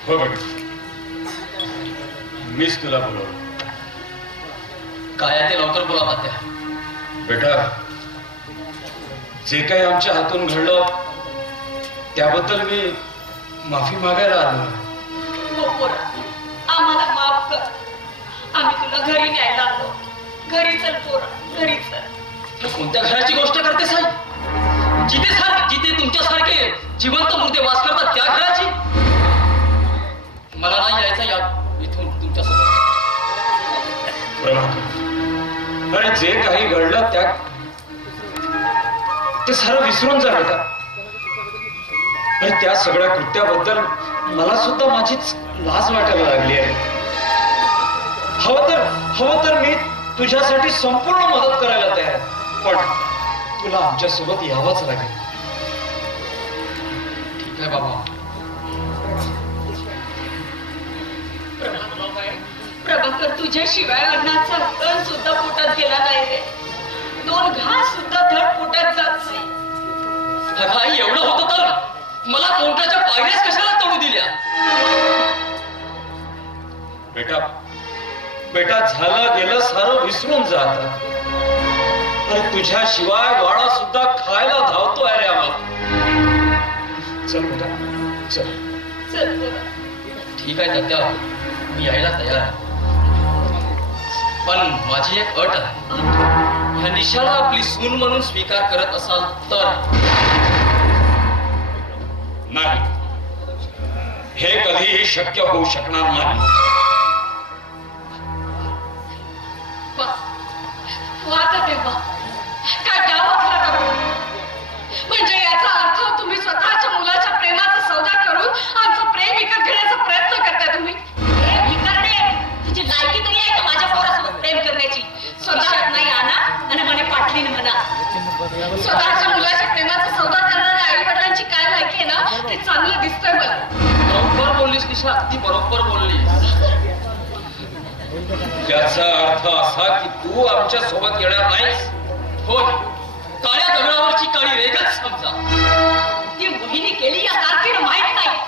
हो बेटा, मीच तुला बोलवलं. काय आहे ते लवकर बोला तात्या. बेटा, जे काही आमच्या हातून घडलं त्याबद्दल मी माफी मागायला आलो. हो पोरा, आम्हाला माफ कर. आम्ही तुला घरी न्यायला आलो. घरी चल पोरा, घरी चल. कोणत्या घराची गोष्ट करते साहेब? जिथे तुमच्यासारखे जिवंत मुर्दे वास करतात त्या घराची? मला नाही यायचं या इथून तुमच्यासोबत. आणि जे काही घडलं त्या ते सारं विसरून जा बेटा. आणि त्या सगळ्या कृत्याबद्दल मला सुद्धा माझीच लाज वाटायला लागली आहे. हवं तर मी तुझ्यासाठी संपूर्ण मदत करायला तयार आहे, पण तुला आमच्या सोबत यावंच लागेल. ठीक आहे बाबा. प्रभाकर, तुझ्याशिवाय अन्नाचा कण सुद्धा पोटात गेला नाही रे. 2 घास सुद्धा धड पोटात जात नाही. काही एवढं होतं तर मला कोर्टाच्या पायऱ्याच कशाला तोडू दिल्या? बेटा झालं गेलं सारं विसरून जात. आणि तुझ्याशिवाय वाडा सुद्धा खायला धावतोय रे आम्हाला. चल बेटा, चल. चल पोरा. ठीक आहे तात्या, मी यायला तयार आहे. पण माझी एक अट आहे. ह्या निशाला आपली सून म्हणून स्वीकार करत असाल तर. नाही, हे कधीही शक्य होऊ शकणार नाही. वाचा तेव्हा काय गावातला करू. म्हणजे याचा अर्थ तुम्ही स्वतःच्या मुलाच्या प्रेमाचा सौदा करून आमचं प्रेम विकत घेण्याचा प्रयत्न करताय तुम्ही. प्रेम विकरणे तुझी लायकी तरी आहे का माझ्या पोरासोबत प्रेम करण्याची? स्वतःत नाही आणा आणि म्हणे पाटलीन म्हणा. स्वतःच्या मुलाच्या प्रेमाचा सौदा करणाऱ्या आई वडिलांची काय लायकी आहे ना ते चांगलं दिसतंय मला. बरोबर बोललीस निशा, अगदी बरोबर बोललीस. याचा अर्थ असा की तू आमच्या सोबत येणार नाहीस. होय, काळ्या दगडावरची काळी रेघच समजा. ती मोहिनी केली या तारखेला माहित नाही.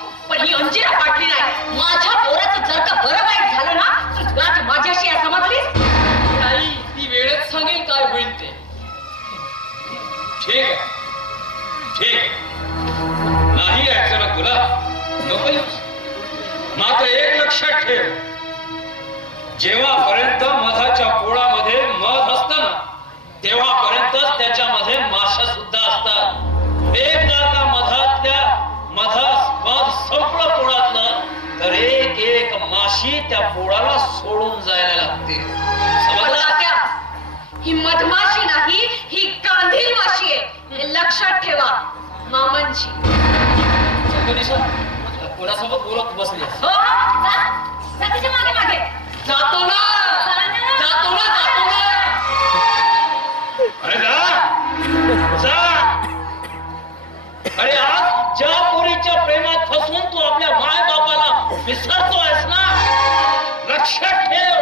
होईलच. मात्र एक लक्षात ठेव, जेव्हापर्यंत मधाच्या पोळामध्ये मध असतं ना, तेव्हापर्यंतच त्याच्यामध्ये माशा सुद्धा असतात. एकदा का मध संपलं पोळातलं तर एक एक माशी त्या पोळाला सोडून जायला लागते. समजलं? तात्या, ही मधमाशी नाही, ही कांदील माशी आहे, हे लक्षात ठेवा. मामांची कोणासोबत बोलत बसली? हो, जा तिच्या मागे मागे. जातो ना. अरे जा. अरे आज ज्या पोरीच्या प्रेमात फसवून तू आपल्या माय बापाला विसरतोयस ना, लक्षात ठेव,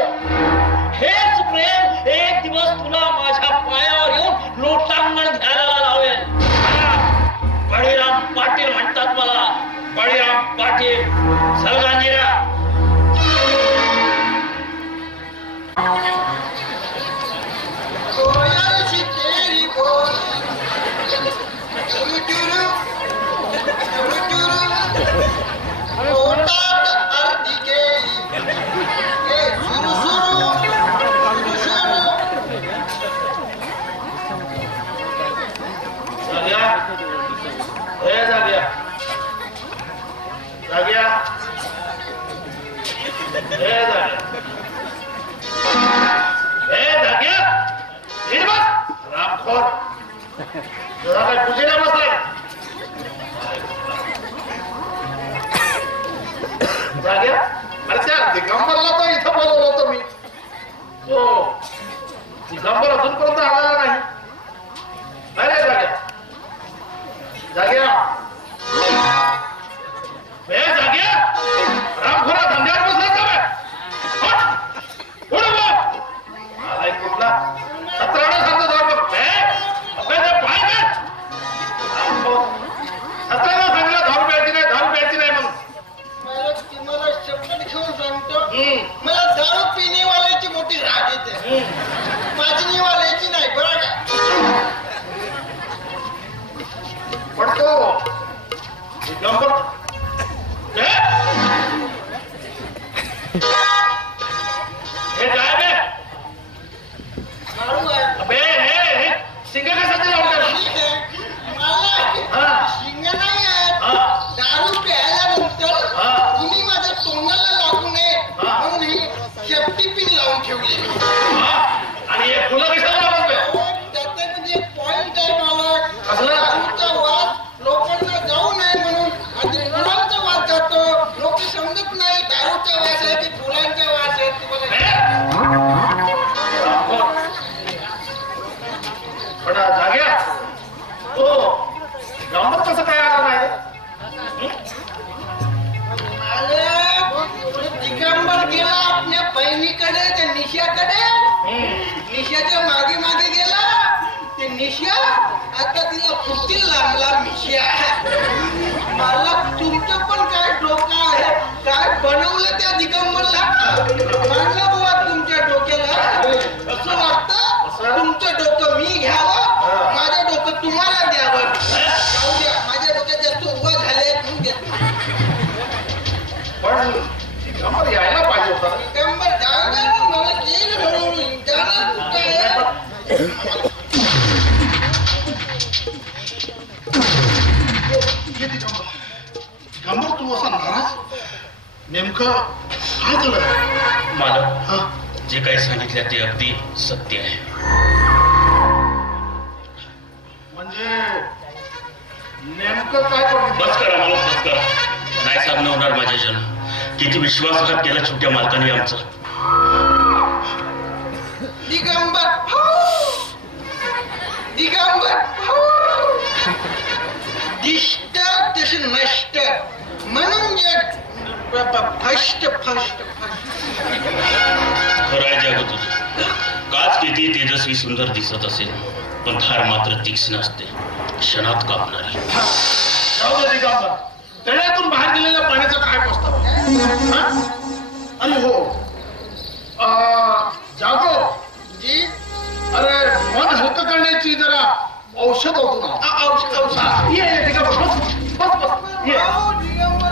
हेच प्रेम एक दिवस तुला माझ्या पायावर येऊन लोटांगण घ्यायला लावेल. बळीराम पाटील म्हणतात मला, बळीराम पाटील. सलगांजीरा कोयलची तेरी बोली टुरु टुरु पोटात अर्धी गेली ए सुरू अरे त्या दिगंबरला तर इथं बोलवलं होतं मी. हो, दिगंबर अजूनपर्यंत आलेला नाही. अरे जाग्या रामखोरा धंद्यावर बसला का? पुढे आलाय कुठला 17 सारखं जाऊ बघ. पाय का 17 सांगला 10 रुपयाची नाही म्हणून. मला शपथ घेऊन सांगतो, मला दारू पिणेवाल्याची मोठी राग येते, पाजणीवाल्याची नाही. बरं का? पण तो दिगंबर हे काय बे? दारू आहे. अबे हे सिंग कशाचे लावलं? मला शिंग नाही आहेत. दारू प्यायल्यानंतर तुम्ही माझ्या तोंडाला लागू नये म्हणून ही सेफ्टी पिन लावून ठेवली. आणि हे फुलं कशाला लावलं? त्याचा म्हणजे पॉइंट आहे मला. कसला? दारूचा वास लोकांना जाऊ नये म्हणून आधी फुलांचा वास जातो. लोक समजत नाही दारूचा वास आहे की फुलांचा वास आहे. पण जाग्या हो गंमत कसं काय आला नाही? दिगंबर गेला आपल्या बहिणीकडे, त्या निशाकडे. निशाच्या मागे मागे गेला. ते निशा आता तिला फुटतील लागला मिशा. मला तुमचं पण काय डोकं आहे? काय बनवलं त्या दिगंबरला? मारलं बुवा तुमच्या डोक्याला. असं वाटतं तुमचं डोकं मी घ्यावं, माझं डोकं तुम्हाला द्यावं. जाऊ द्या, माझ्या डोक्यात जास्त उभा झाले म्हणून देतो. पण दिगंबर यायला पाहिजे होता. दिगंबर जाऊ द्या ना, मला येईल म्हणून. त्याला कुठं आहे? दिगंबर तू असा नाराज नेमकं काय झालं? मालक, जे काही सांगितलं ते अगदी सत्य आहे. म्हणजे नेमकं काय पडलं? बस करा मालक, बस करा. नाही साधनं होणार माझ्या जन्म. किती विश्वासघात केला छोट्या मालकाने आमचा. दिगंबर दिगंबर दिष्ट तसे नष्ट म्हणून फस्ट फस्ट खरं आहे जागत तुझं. काच किती तेजस्वी सुंदर दिसत असेल, पण धार मात्र तीक्ष्ण असते, क्षणात कापणारी. जाऊ दे दिगंबर, तळ्यातून बाहेर गेलेल्या पाण्याचा काय प्रस्ताव? अरे हो जागो जी. अरे मन हलकं करण्याची जरा औषध होतो ना. औषध ये दिगंबर बस बस बस ये. दिगंबर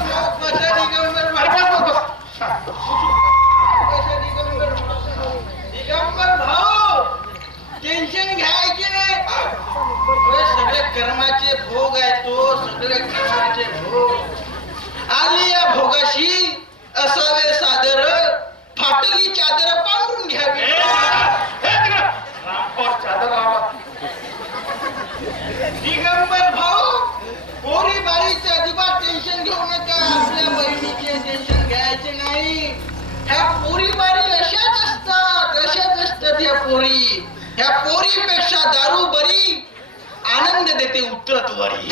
ह्या पोरी बारी अशाच असतात ह्या पोरी. ह्या पोरीपेक्षा दारू बरी, आनंद देते उतरत वरी.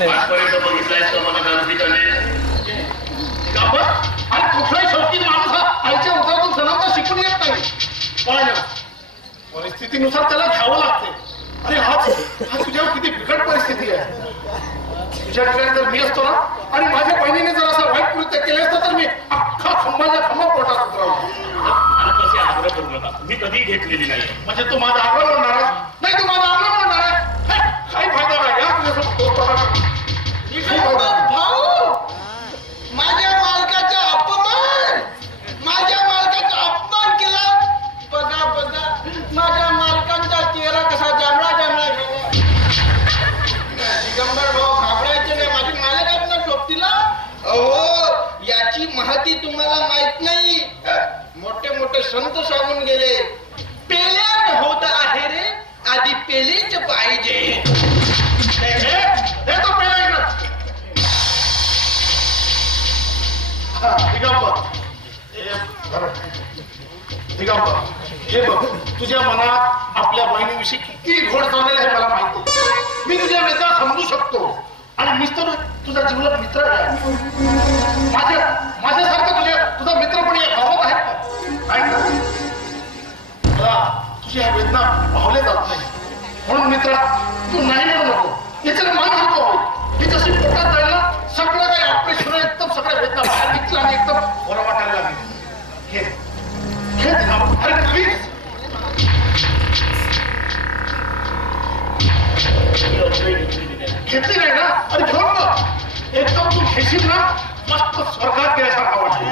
आजपर्यंत बघितलायस का मला दारू पिताने? आणि कुठलाही शौकीन माणूस हा आईच्या उतारातून जनावर शिकून येत नाही. पण परिस्थितीनुसार त्याला घ्यावं लागते. आणि हा तुझ्यावर किती बिकट परिस्थिती आहे. तुझ्या ठिकाणी जर मी असतो ना आणि माझ्या बहिणीने जर असं वाईट कृत्य केलं असतं तर मी अख्खा खंबाचा खंबा पोटात उतरवला. आणि कसे आग्रह करू नका, मी कधी घेतलेली नाही. म्हणजे तू माझा आग्रह म्हणणार आहेस? नाही, तू माझा आग्रह म्हणणार आहे. काही फायदा नाही या तुझ्यासोबत. भाऊ, माझ्या मालकाचा अपमान केला. बघा माझ्या मालकांचा चेहरा कसा जांभळा झाला. दिगंबर भाऊ घाबरायचे नाही, माझी मालक आहेत ना सोबतीला. अहो, याची महती तुम्हाला माहित नाही. मोठे संत सांगून गेले, पेल्यात होत आहे रे, आधी पेलेच पाहिजे. तो पेला इकडं. दिगंबर, हे बघ, तुझ्या मनात आपल्या बहिणीविषयी किती घोड चाललेला आहे मला माहिती. मी तुझ्या मित्राला समजू शकतो आणि मित्र तुझा जीवलग मित्र आहे. माझ्यासारखं तुझा मित्र पण या गावात आहेत का? तुझ्या वेदना पावले जात नाही. म्हणून मित्रा, तू नाही म्हणू नको. याच्याने मान हलका होईल. ही जशी पोटात जाईल ना, सगळं काही ऑपरेशन एकदम सगळ्या वेदना बाहेर निघतील आणि एकदम बरं वाटायला लागेल. अरे प्लीज. घेतली नाही ना? अरे घेऊन बघ. एकदम तू घेशील ना, मस्त स्वर्गात गेल्यासारखा वाटेल.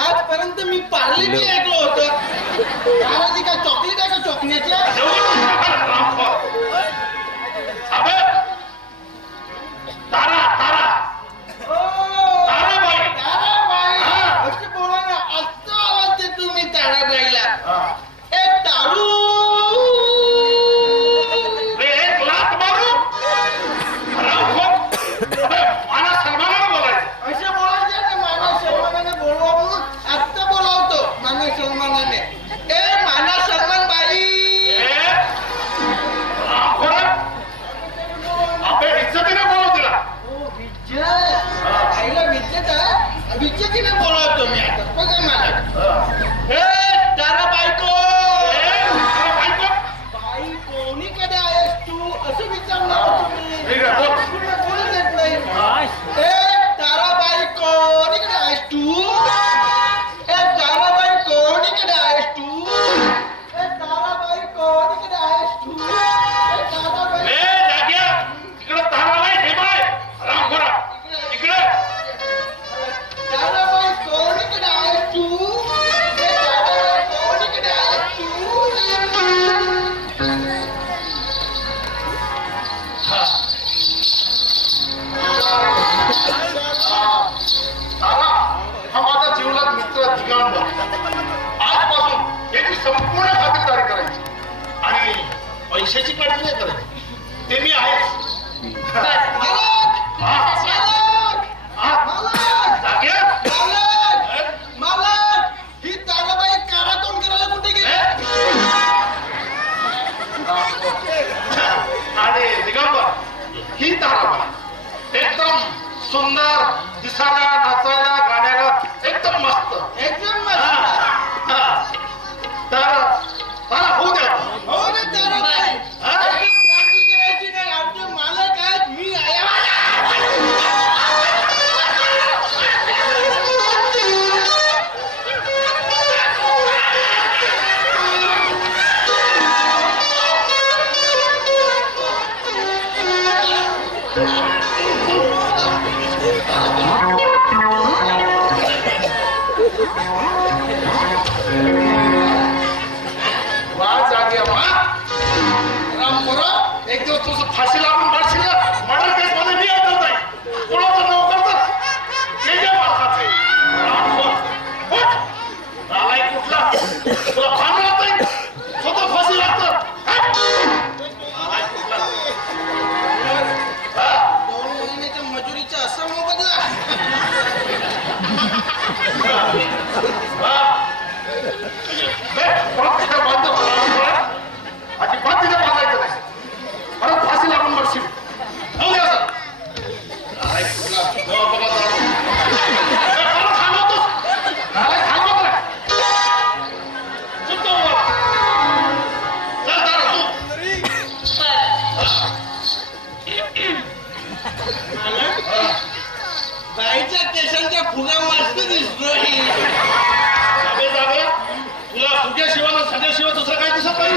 आजपर्यंत मी पार्लेची ऐकलं होतं. ताराजी काय चॉकलेट आहे का चॉकलेटच्या? असं बोला ना, असं आवाज देतो मी ताराबाईला. एक दारू असं बोलायचं ना, माना सन्मानाने बोलवा म्हणून आत्ता बोलावतो. माना सन्मानाने. ए माना सन्मान बाई. इज्जतीने बोलव तिला. आईला विज्जतीने बोलावतो मी आता. बघा मला. ए तारा बायको. बाई कोणीकडे आहेस तू असं विचारणार तुम्ही. बोलत येत नाही. ए ताराबाई कोणीकडे आहेस तू? ए ताराबाई कोणीकडे आहेस तू? ए ताराबाई कोणीकडे आहेस तू? ए ताराबाई ताराबाई कोणीकडे आहेस तू? ए ताराबाई कोणीकडे आहेस तू? हा माझा जीवनात मित्र दिगंबर. आजपासून याची संपूर्ण खातिरदारी करायची आणि पैशाची काळजी नाही करायची. ते मी आहेच. मालक, ही ताराबाई कारातोंड करायला कुठे गेली? आणि दिगंबर, ही ताराबाई एकदम सुंदर, दिसायला, नाचायला, गाण्याला एकदम मस्त. एकदम तर मला होऊ द्या. हो ना ताराबाई. काळजी करायची नाही. आमचे मालक आहेत, मी आहे. वा जागे वा राम पोरं, एक दिवस तुझं फाशी लागून मारशील ना, मर्डर केस मध्ये मी येत नाही. कोणाचं नोकर तर जे जे मालकाचे. राम पोर, उठ. नालायक कुठला? तुला भान राहत नाही? स्वतः फाशी लागतं. हट. नालायक कुठला? हा. 2 महिन्याच्या मजुरीचा असा मोबदला. वा. परत तिथे बांध. अजिबात तिथे बांधायचं नाही. परत फाशी लागून मरशील. जाऊ दे असं. नालायक कुठला? बघा जाऊ. परत थांबवतोस. नालायक थांबवत नाही. सुटतो उभा. चल दारा तू. बाईच्या केसांच्या फुगा मस्त दिसतोय. जागे जागे. तुला फुग्याशिवाय सगळ्याशिवाय दुसरं काही दिसत नाही.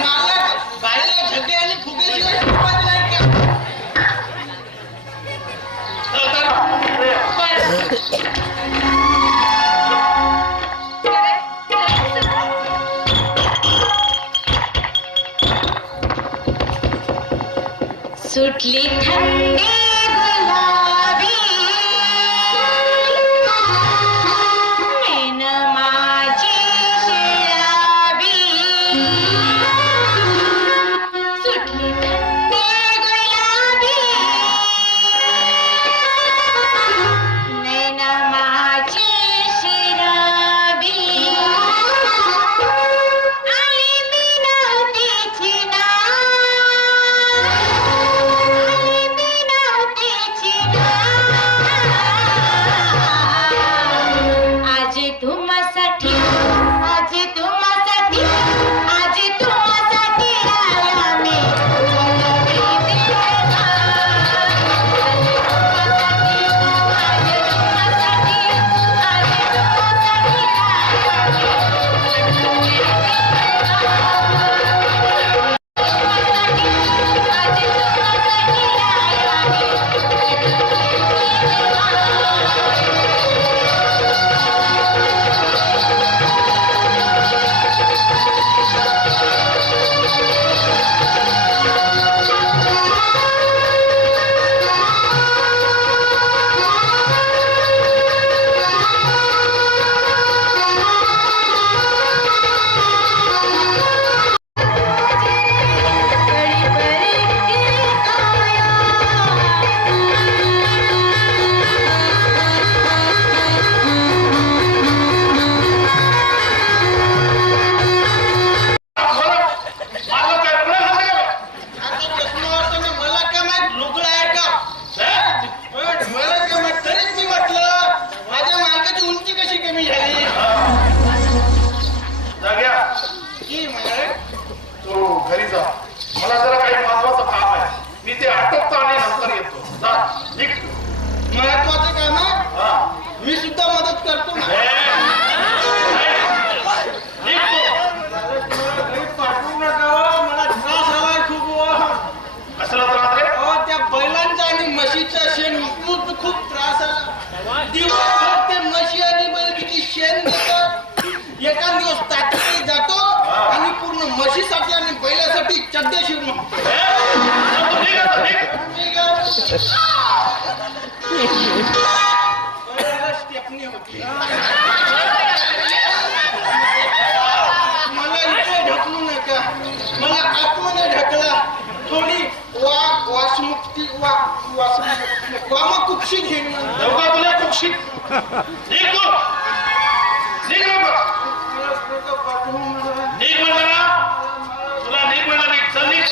मला बाईला झटे आणि फुगेशिवाय शिकवत नाही का? चल दारा. सुटली थंडी गुलाबी नैन माझी शिळाबी सुटली थंडी गुलाबी नैन माझी शिराबी आली मी नव्हतीची ना आज तुम्हासाठी आज तुम्हासाठी आज तुम्हासाठी आया मी स्टेपनी होती मला इथे ढकलू नका मला आतमध्ये ढकला थोडी वासमुक्ती वामकुक्षी घेईन तुला कुक्षी निघ म्हणलं ना तुला निघ म्हणलं निघ चल निघ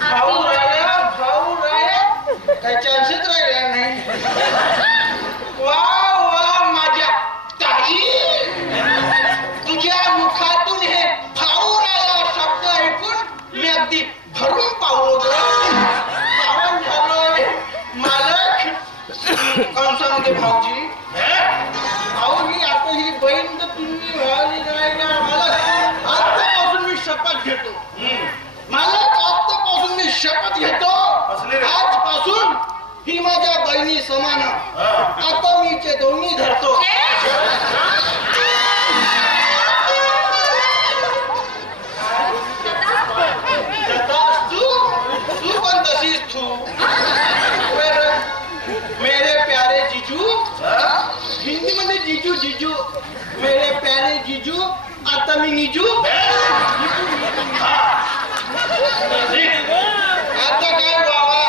भाऊ राया काही चान्सच राहिला नाही वा माझ्या ताई तुझ्या मुखातून हे भाऊ राया शब्द ऐकून मी अगदी भरून पावलो पावन झालोय मालक समान आता मी ते दोन्ही धरतो. तू पण तशीच तू. मेरे प्यारे जीजू, हिंदी मध्ये जीजू जीजू, मेरे प्यारे जीजू, आता मी निजू. आता काय बाबा,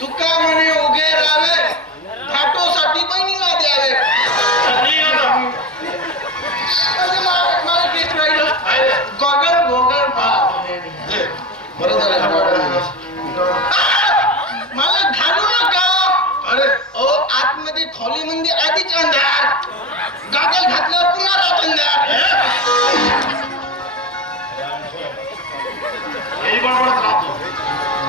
तुका म्हणे उगे राहावे, घाटोसाठी बहिणीला द्यावे. मला टेस्ट राहिलं गॉगल गोगल बरं झालं. मला घालू नका. अरे ओ आतमध्ये खोलीमध्ये आधीच अंधार, गागल घातल्यावर पुन्हा रात अंधार. हे बडबडत राहतो.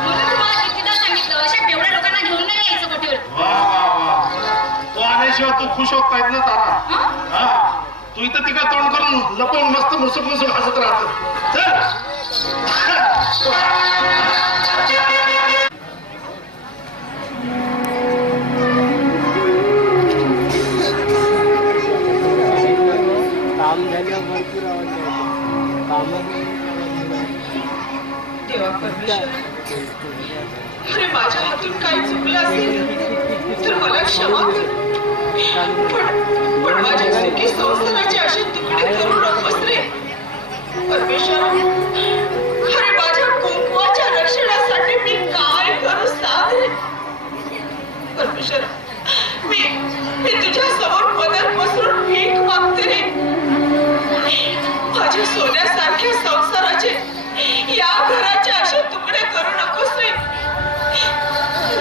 म्हणून तुम्हाला कितीदा सांगितलं अशा बेवड्या लोकांना घेऊन नाही यायचं कोटीवर. वा वा वा, तो आल्याशिवाय तू खुश होत नाहीत ना तारा. हा, तू इथं तिकडे तोंड करून लपवून मस्त मुसुक मुसुक हसत राहतो. चल. देवा परमेश्वर, अरे माझ्या हातून काही चुकलं असेल तर मला क्षमा कर. पण माझ्या सुखी संसाराचे असे तुकडे करू नकोस रे परमेश्वर. अरे माझ्या कुंकवाच्या रक्षणासाठी मी काय करू सांग रे परमेश्वर. मी तुझ्या समोर पदर पसरून भीक मागते रे. माझ्या सोन्यासारख्या संसाराचे, या घराचे असे तुकडे करू नकोस रे.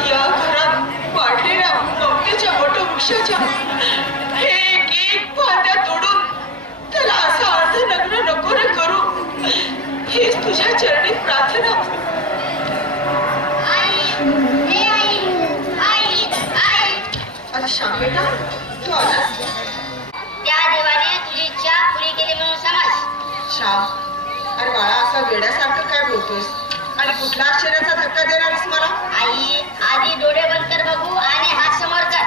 या घरात वाढलेल्या ममतेच्या वटवृक्षाच्या एक एक फांद्या तोडून त्याला असा अर्धनग्न नको रे करू. हेच तुझ्या चरणी प्रार्थना. अरे श्याम बेटा, तू आलास. त्या देवाने तुझी इच्छा पुरी केली म्हणून समज. श्याम, अरे बाळा असा वेड्यासारखं काय बोलतोस आणि कुठला आश्चर्याचा धक्का देणारीस मला. आई आधी डोळे बंद कर बघू आणि हात समोर कर.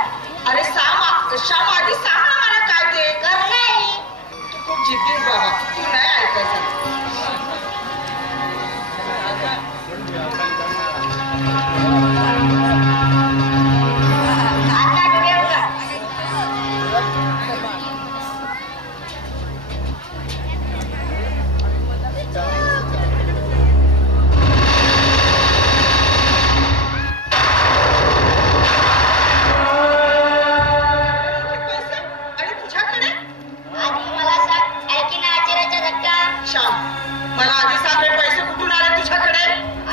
अरे श्याम आधी सांग ना मला काय ते. कर नाही. तू खूप जिद्दीस बाबा, तू नाही ऐकायचं. आता डोळे उघड. पैसे आणि तुझ्याकडे. आधी मला सांग, ऐकी ना आश्चर्याचा धक्का. श्याम, मला आधी सांग, हे पैसे कुठून आले तुझ्याकडे.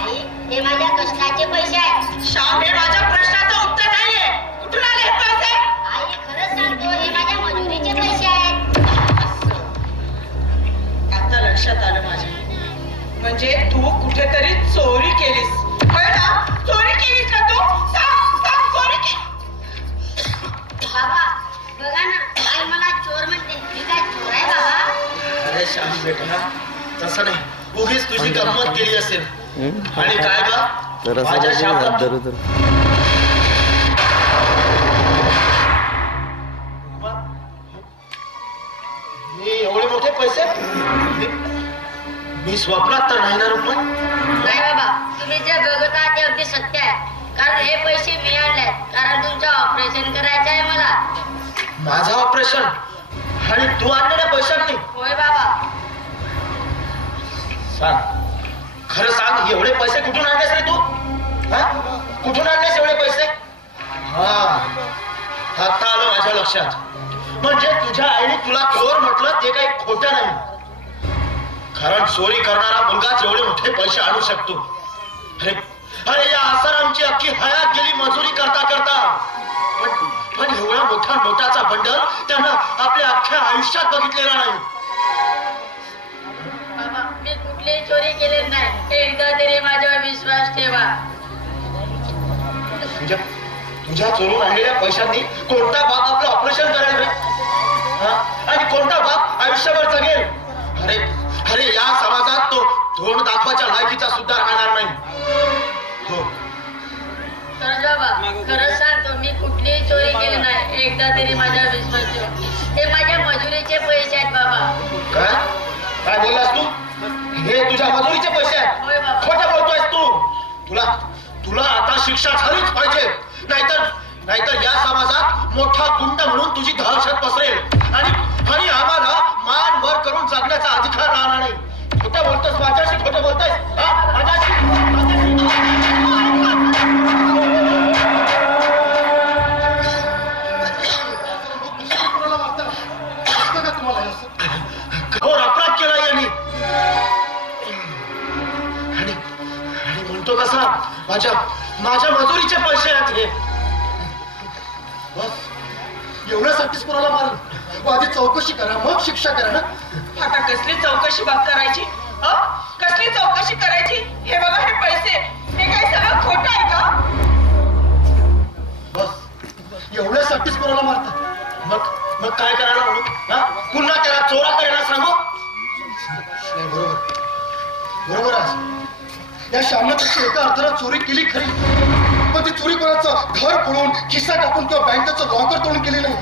आई हे माझ्या कष्टाचे पैसे आहेत. श्याम, हे माझ्या प्रश्नाचं उत्तर नाहीये. कुठून आले हे पैसे. आई खरंच सांगतो, हे माझ्या मजुरीचे पैसे आहेत. आता लक्षात आलं माझ्या. म्हणजे तू कुठेतरी चोरी केलीस. होय ना? चोरी केलीस का तू. सांग चोरी केली. बाबा बघा ना, आई मला चोर म्हणते. मी काय चोर आहे बाबा. अरे श्याम बेटा, तसं नाही. उगीच तुझी गंमत केली असेल. आणि काय ग माझ्या शापात मी एवढे मोठे पैसे मी स्वप्नात तर नाही ना रुपये. नाही बाबा, तुम्ही जे बघत आहात ते अगदी सत्य आहे. कारण हे पैसे मी आणलेत, कारण तुमचं ऑपरेशन करायचं आहे मला. माझं ऑपरेशन आणि तू आणलेल्या पैशांनी. होय बाबा. सांग खरं सांग, एवढे पैसे कुठून आणलेस रे तू. हा? कुठून आणलेस एवढे पैसे. हा, आता आलं माझ्या लक्षात. म्हणजे तुझ्या आईने तुला चोर म्हटलं ते काही खोटं नाही. कारण चोरी करणारा मुलगाच एवढे मोठे पैसे आणू शकतो. अरे अरे या आसारामची अख्खी हयात गेली मजुरी करता करता. पण एवढा मोठा नोटाचा बंडल त्यानं आपल्या अख्ख्या आयुष्यात बघितलेला नाही. बाबा मी कुठलीही चोरी केली नाही. एकदा तरी माझ्यावर विश्वास ठेवा. तुझ्या चोरून आणलेल्या पैशांनी कोणता बाप आपलं ऑपरेशन करेल रे. आणि कोणता बाप आयुष्यभर जगेल. अरे अरे या समाजात तो तोंड दाखवायच्या लायकीचा सुद्धा राहणार नाही. हो तर बाबा खरंच सांगतो, मी कुठलीही चोरी काय बोललास तू? हे तुझ्या मजुरीचे पैसे होय आहेत. बाबा. खोटं बोलतोयस तू. तुला तुला आता शिक्षा झालीच पाहिजे, नाहीतर नाहीतर या समाजात मोठा गुंड म्हणून तुझी दहशत पसरेल आणि आणि आम्हाला मान वर करून जगण्याचा अधिकार राहणार नाही. खोटं बोलतोस, माझ्याशी खोटं बोलतोयस, हा? कोणाला मारता? दिसतं का तुम्हाला हे असं? घोर अपराध केला यांनी. आणि म्हणतो कसा, माझ्या माझ्या मजुरीचे पैसे आहेत हे. बस एवढ्यासाठीच कोणाला मारलं? आधी चौकशी करा, मग शिक्षा करा ना. आता कसली चौकशी बात करायची? कसली चौकशी करायची? हे बघा, हे पैसे, हे काही सगळं खोटं आहे का? बस एवढ्यासाठीच कोणाला मारतात? मग मग काय करायला म्हणू? हा? पुन्हा त्याला चोरा करायला सांगू? नाही, बरोबर बरोबर आहे. या श्यामनं त्याची एका अर्थानं चोरी केली खरी, पण ती चोरी कोणाचं घर फोडून, खिस्सा टाकून किंवा बँकेचं लॉकर तोडून केली नाही.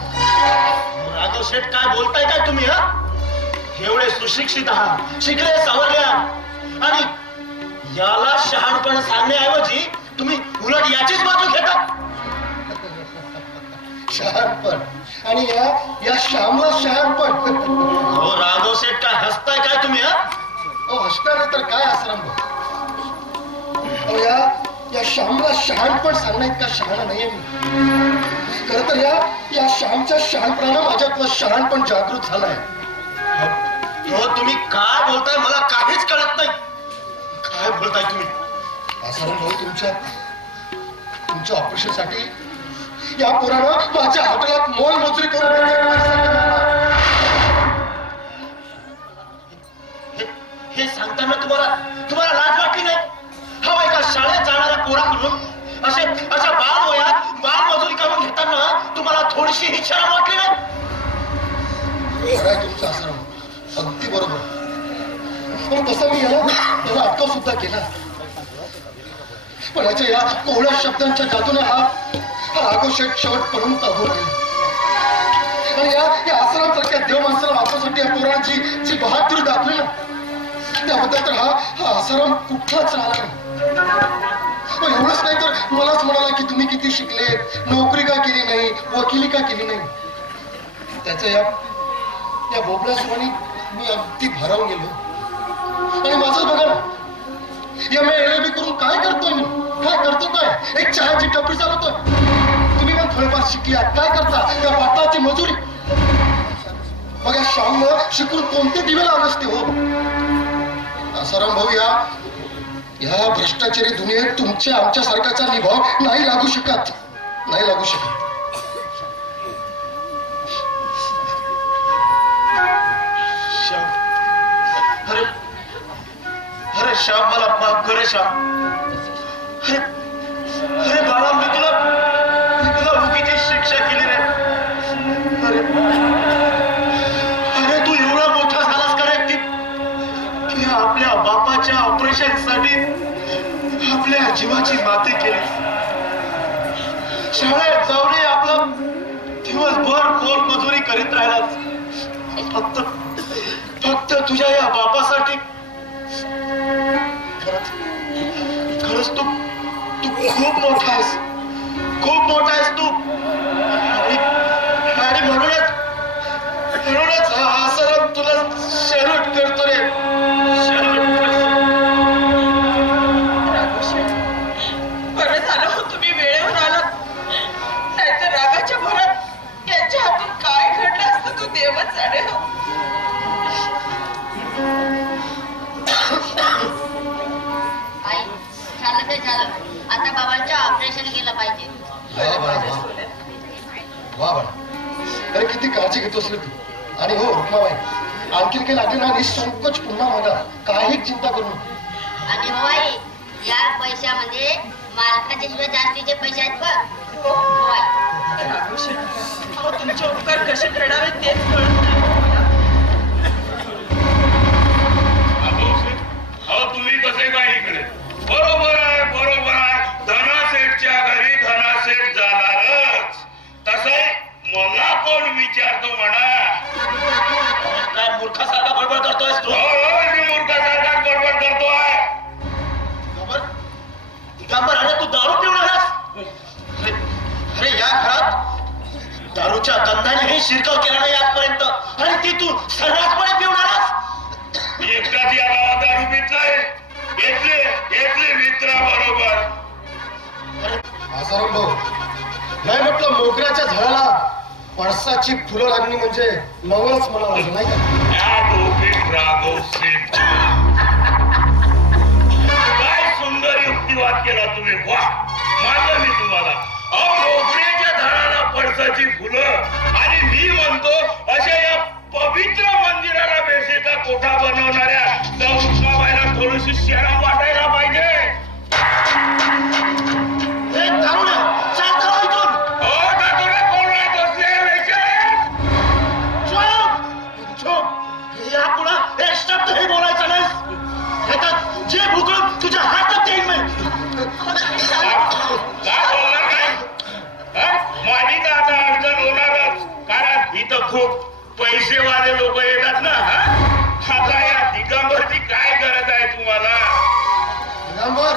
राघव शेठ, काय बोलताय काय तुम्ही? हा, एवढे सुशिक्षित आहात, शिकले सवरल्या, आणि याला शहाणपण सांगण्याऐवजी तुम्ही उलट याचीच बाजू घेता. शहाणपण आणि या श्यामला शहाणपण. हो राघव शेठ, काय हसताय काय तुम्ही? हा, हसणार नाही तर काय आश्रम. या श्यामला शहाणपण सांगण्यात का शहाणा नाहीये मी. खरं तर या श्यामच्या शहाणपणानं माझ्यातलं शहाणपण जागृत झालंय. हो, तुम्ही काय बोलताय मला काहीच कळत नाही. काय बोलताय तुम्ही? आसाराम भाऊ, तुमच्या ऑपरेशनसाठी या पोरानं माझ्या हॉटेलात मोलमजुरी करून हे सांगताना तुम्हाला लाज वाटली नाही? हा, एका शाळेत जाणाऱ्या पोराकडून अशा बालमजुरी करून घेताना तुम्हाला थोडीशी ही शरम वाटली नाही? खरं आहे तुमचं आसाराम, अगदी बरोबर. पण तसं मी त्याला अटकाव सुद्धा केला. पण याच्या या कोवळ्या शब्दांच्या जादूने हा राघव शेठ शेवटपर्यंत अभूर राहील. आणि या आसारामसारख्या देव माणसाला वाचवण्यासाठी या पोरांची जी बहादुरी दाखवली ना, त्याबद्दल तर हा आसाराम कुठलाच राहिला नाही. एवढंच नाही तर मलाच म्हणाला की तुम्ही किती शिकले, नोकरी का केली नाही, वकिली का केली नाही. त्याच्या या बोबड्या सुरांनी मी अगदी भारावून गेलो. आणि माझंच बघा ना, या मी LLB करून काय करतोय? मी काय करतो? काय एक चहाची टपरी चालवतोय. तुम्ही पण थोडेफार शिकल्यात, काय करता? या बाटाची मजुरी. मग या श्यामनं शिकून कोणते दिवे लावले असते? हो आसाराम भाऊ, या भ्रष्टाचारी दुनियेत तुमच्या आमच्या सारख्याचा निभाव नाही लागू शकत. श्याम, अरे श्याम, मला माफ करे श्याम. अरे बाळा, मी तुला मुकीची शिक्षा केली रे. अरे तू एवढा मोठा झालास का रे की आपल्या बापाच्या ऑपरेशन साठी आपल्या जीवाची माती केली. शाळेत जाऊन आपलं दिवसभर मोलमजुरी करीत राहिलास फक्त तुझ्या या बापासाठी. खरंच तू खूप मोठा आहेस तू. आणि म्हणूनच हा आसाराम तुला सॅल्यूट करतो रे. बरं झालं हो तुम्ही वेळेवर आलात, नाहीतर रागाच्या भरात यांच्या हातून काय घडलं असतं तो देवच जाणे. हो, आई, झालं ते झालं. आता बाबांचं ऑपरेशन केलं पाहिजे. वा बाळा, अरे किती काळजी घेतोस रे तू. आणि हो रुक्माबाई, आणखीन काही लागले ना निसंकोच पुन्हा मागा, काही चिंता करू नको. आणि हो आई, या पैशामध्ये मालकाचे सुद्धा जास्तीचे पैसे आहेत बघ. हो आई. राघवशेठ, अहो तुमचे उपकार कसे फेडावे तेच कळत नाही मला. अहो तुम्ही कसे काय इकडे? बरोबर आहे. धनासेठच्या घरी धनासेठ जाणारच. तसे मला कोण विचारतो म्हणा? काय मूर्खासारखा बडबड करतोयस तू? हो, शिरकाव केला नाही आजपर्यंत आणि ती तू सर्रासपणे पिऊन आलास. एकटाच या गावात दारू पितलाय. घेतले मित्राबरोबर. आसाराम भाऊ, नाही म्हटलं मोगऱ्याच्या झाडाला पळसाची फुलं लागणी म्हणजे नवलच म्हणावं लागलं नाही का? या डोकीत राघव सेठ. काय सुंदर युक्तिवाद केला तुम्ही. वा, मानलं मी तुम्हाला. मोगऱ्याच्या झाडाला पळसाची फुलं आणि मी म्हणतो अशा या पवित्र मंदिराला बेसेचा कोठा बनवणाऱ्या गौरवाबाईला थोडीशी शरम वाटायला पाहिजे. हे तरुण शांत राहा इथून. हो दादोरा, कोण राहत असले वेचारे? चुप चुप. या पुढं एक शब्दही बोलायचा नाहीस. ह्याच्यात जे भुकळून तुझ्या हातात येईल मी. काय बोलणार काय? माझी तर आता अडचण होणारच, कारण इथं खूप पैसेवाले लोक येतात ना. आता या दिगंबरची काय गरज आहे तुम्हाला? दिगंबर,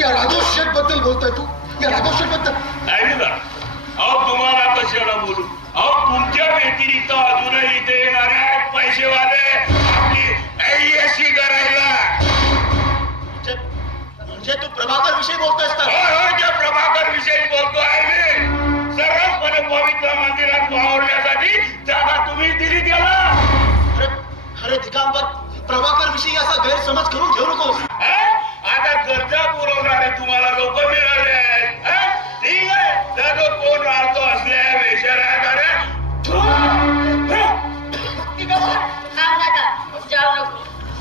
या राघव शेठ बद्दल बोलतोय तू? या राघव शेठ बद्दल नाही का? अहो तुम्हाला कशाला बोलू? अहो तुमच्या व्यतिरिक्त अजूनही इथे येणारे आहेत पैसेवाले आपली ऐयशी करायला. म्हणजे तू प्रभाकर विषयी बोलतोयस का? त्या प्रभाकर विषयी बोलतो आहे मी. सर्वचपणे पवित्र मंदिरात वावरण्यासाठी जागा तुम्ही दिली त्याला. अरे दिगंबर, प्रभाकर विषयी असा गैरसमज करून घेऊ नकोस. आता गरजा पुरवणारे तुम्हाला लोक मिळाले आहेत. ठीक आहे, जर कोण राहतो असल्या वेशाऱ्या जाऊ नको.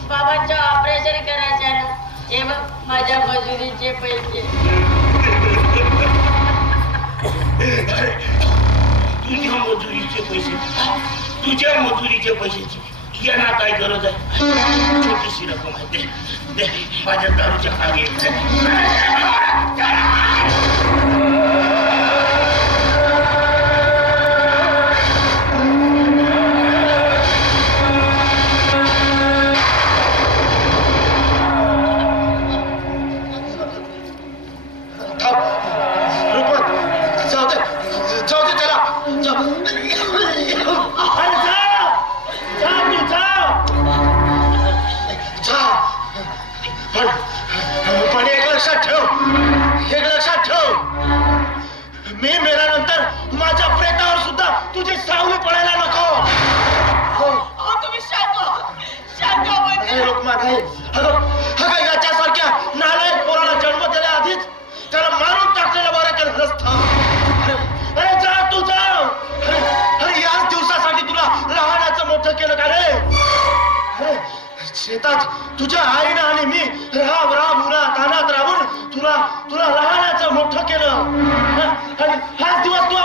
बाबांच्या ऑपरेशन करायचं ना, हे बघ माझ्या मजुरीचे पैसे. तुझ्या मजुरीचे पैशाची यांना काय गरज आहे? छोटीशी रक्कम आहे. दे माझ्या दारूच्या खाली. पण एक लक्षात ठेव, मी मेल्यानंतर माझ्या प्रेतावर सुद्धा तुझी सावली पडायला नको. तुम्ही शांत म्हणजे लोकमा नाही. अगं याच्यासारख्या नालायक पोराला जन्म दिल्या आधीच त्याला मारून टाकलेलं बरं केलं नसतं. अरे जा तू जा. अरे याच दिवसासाठी तुला लहानाचं मोठं केलं का रे? शेतात तुझ्या आईनं आणि मी राब उन्हात अनाथ राहून तुला लहानाचं मोठं केलं. आणि हाच दिवस तू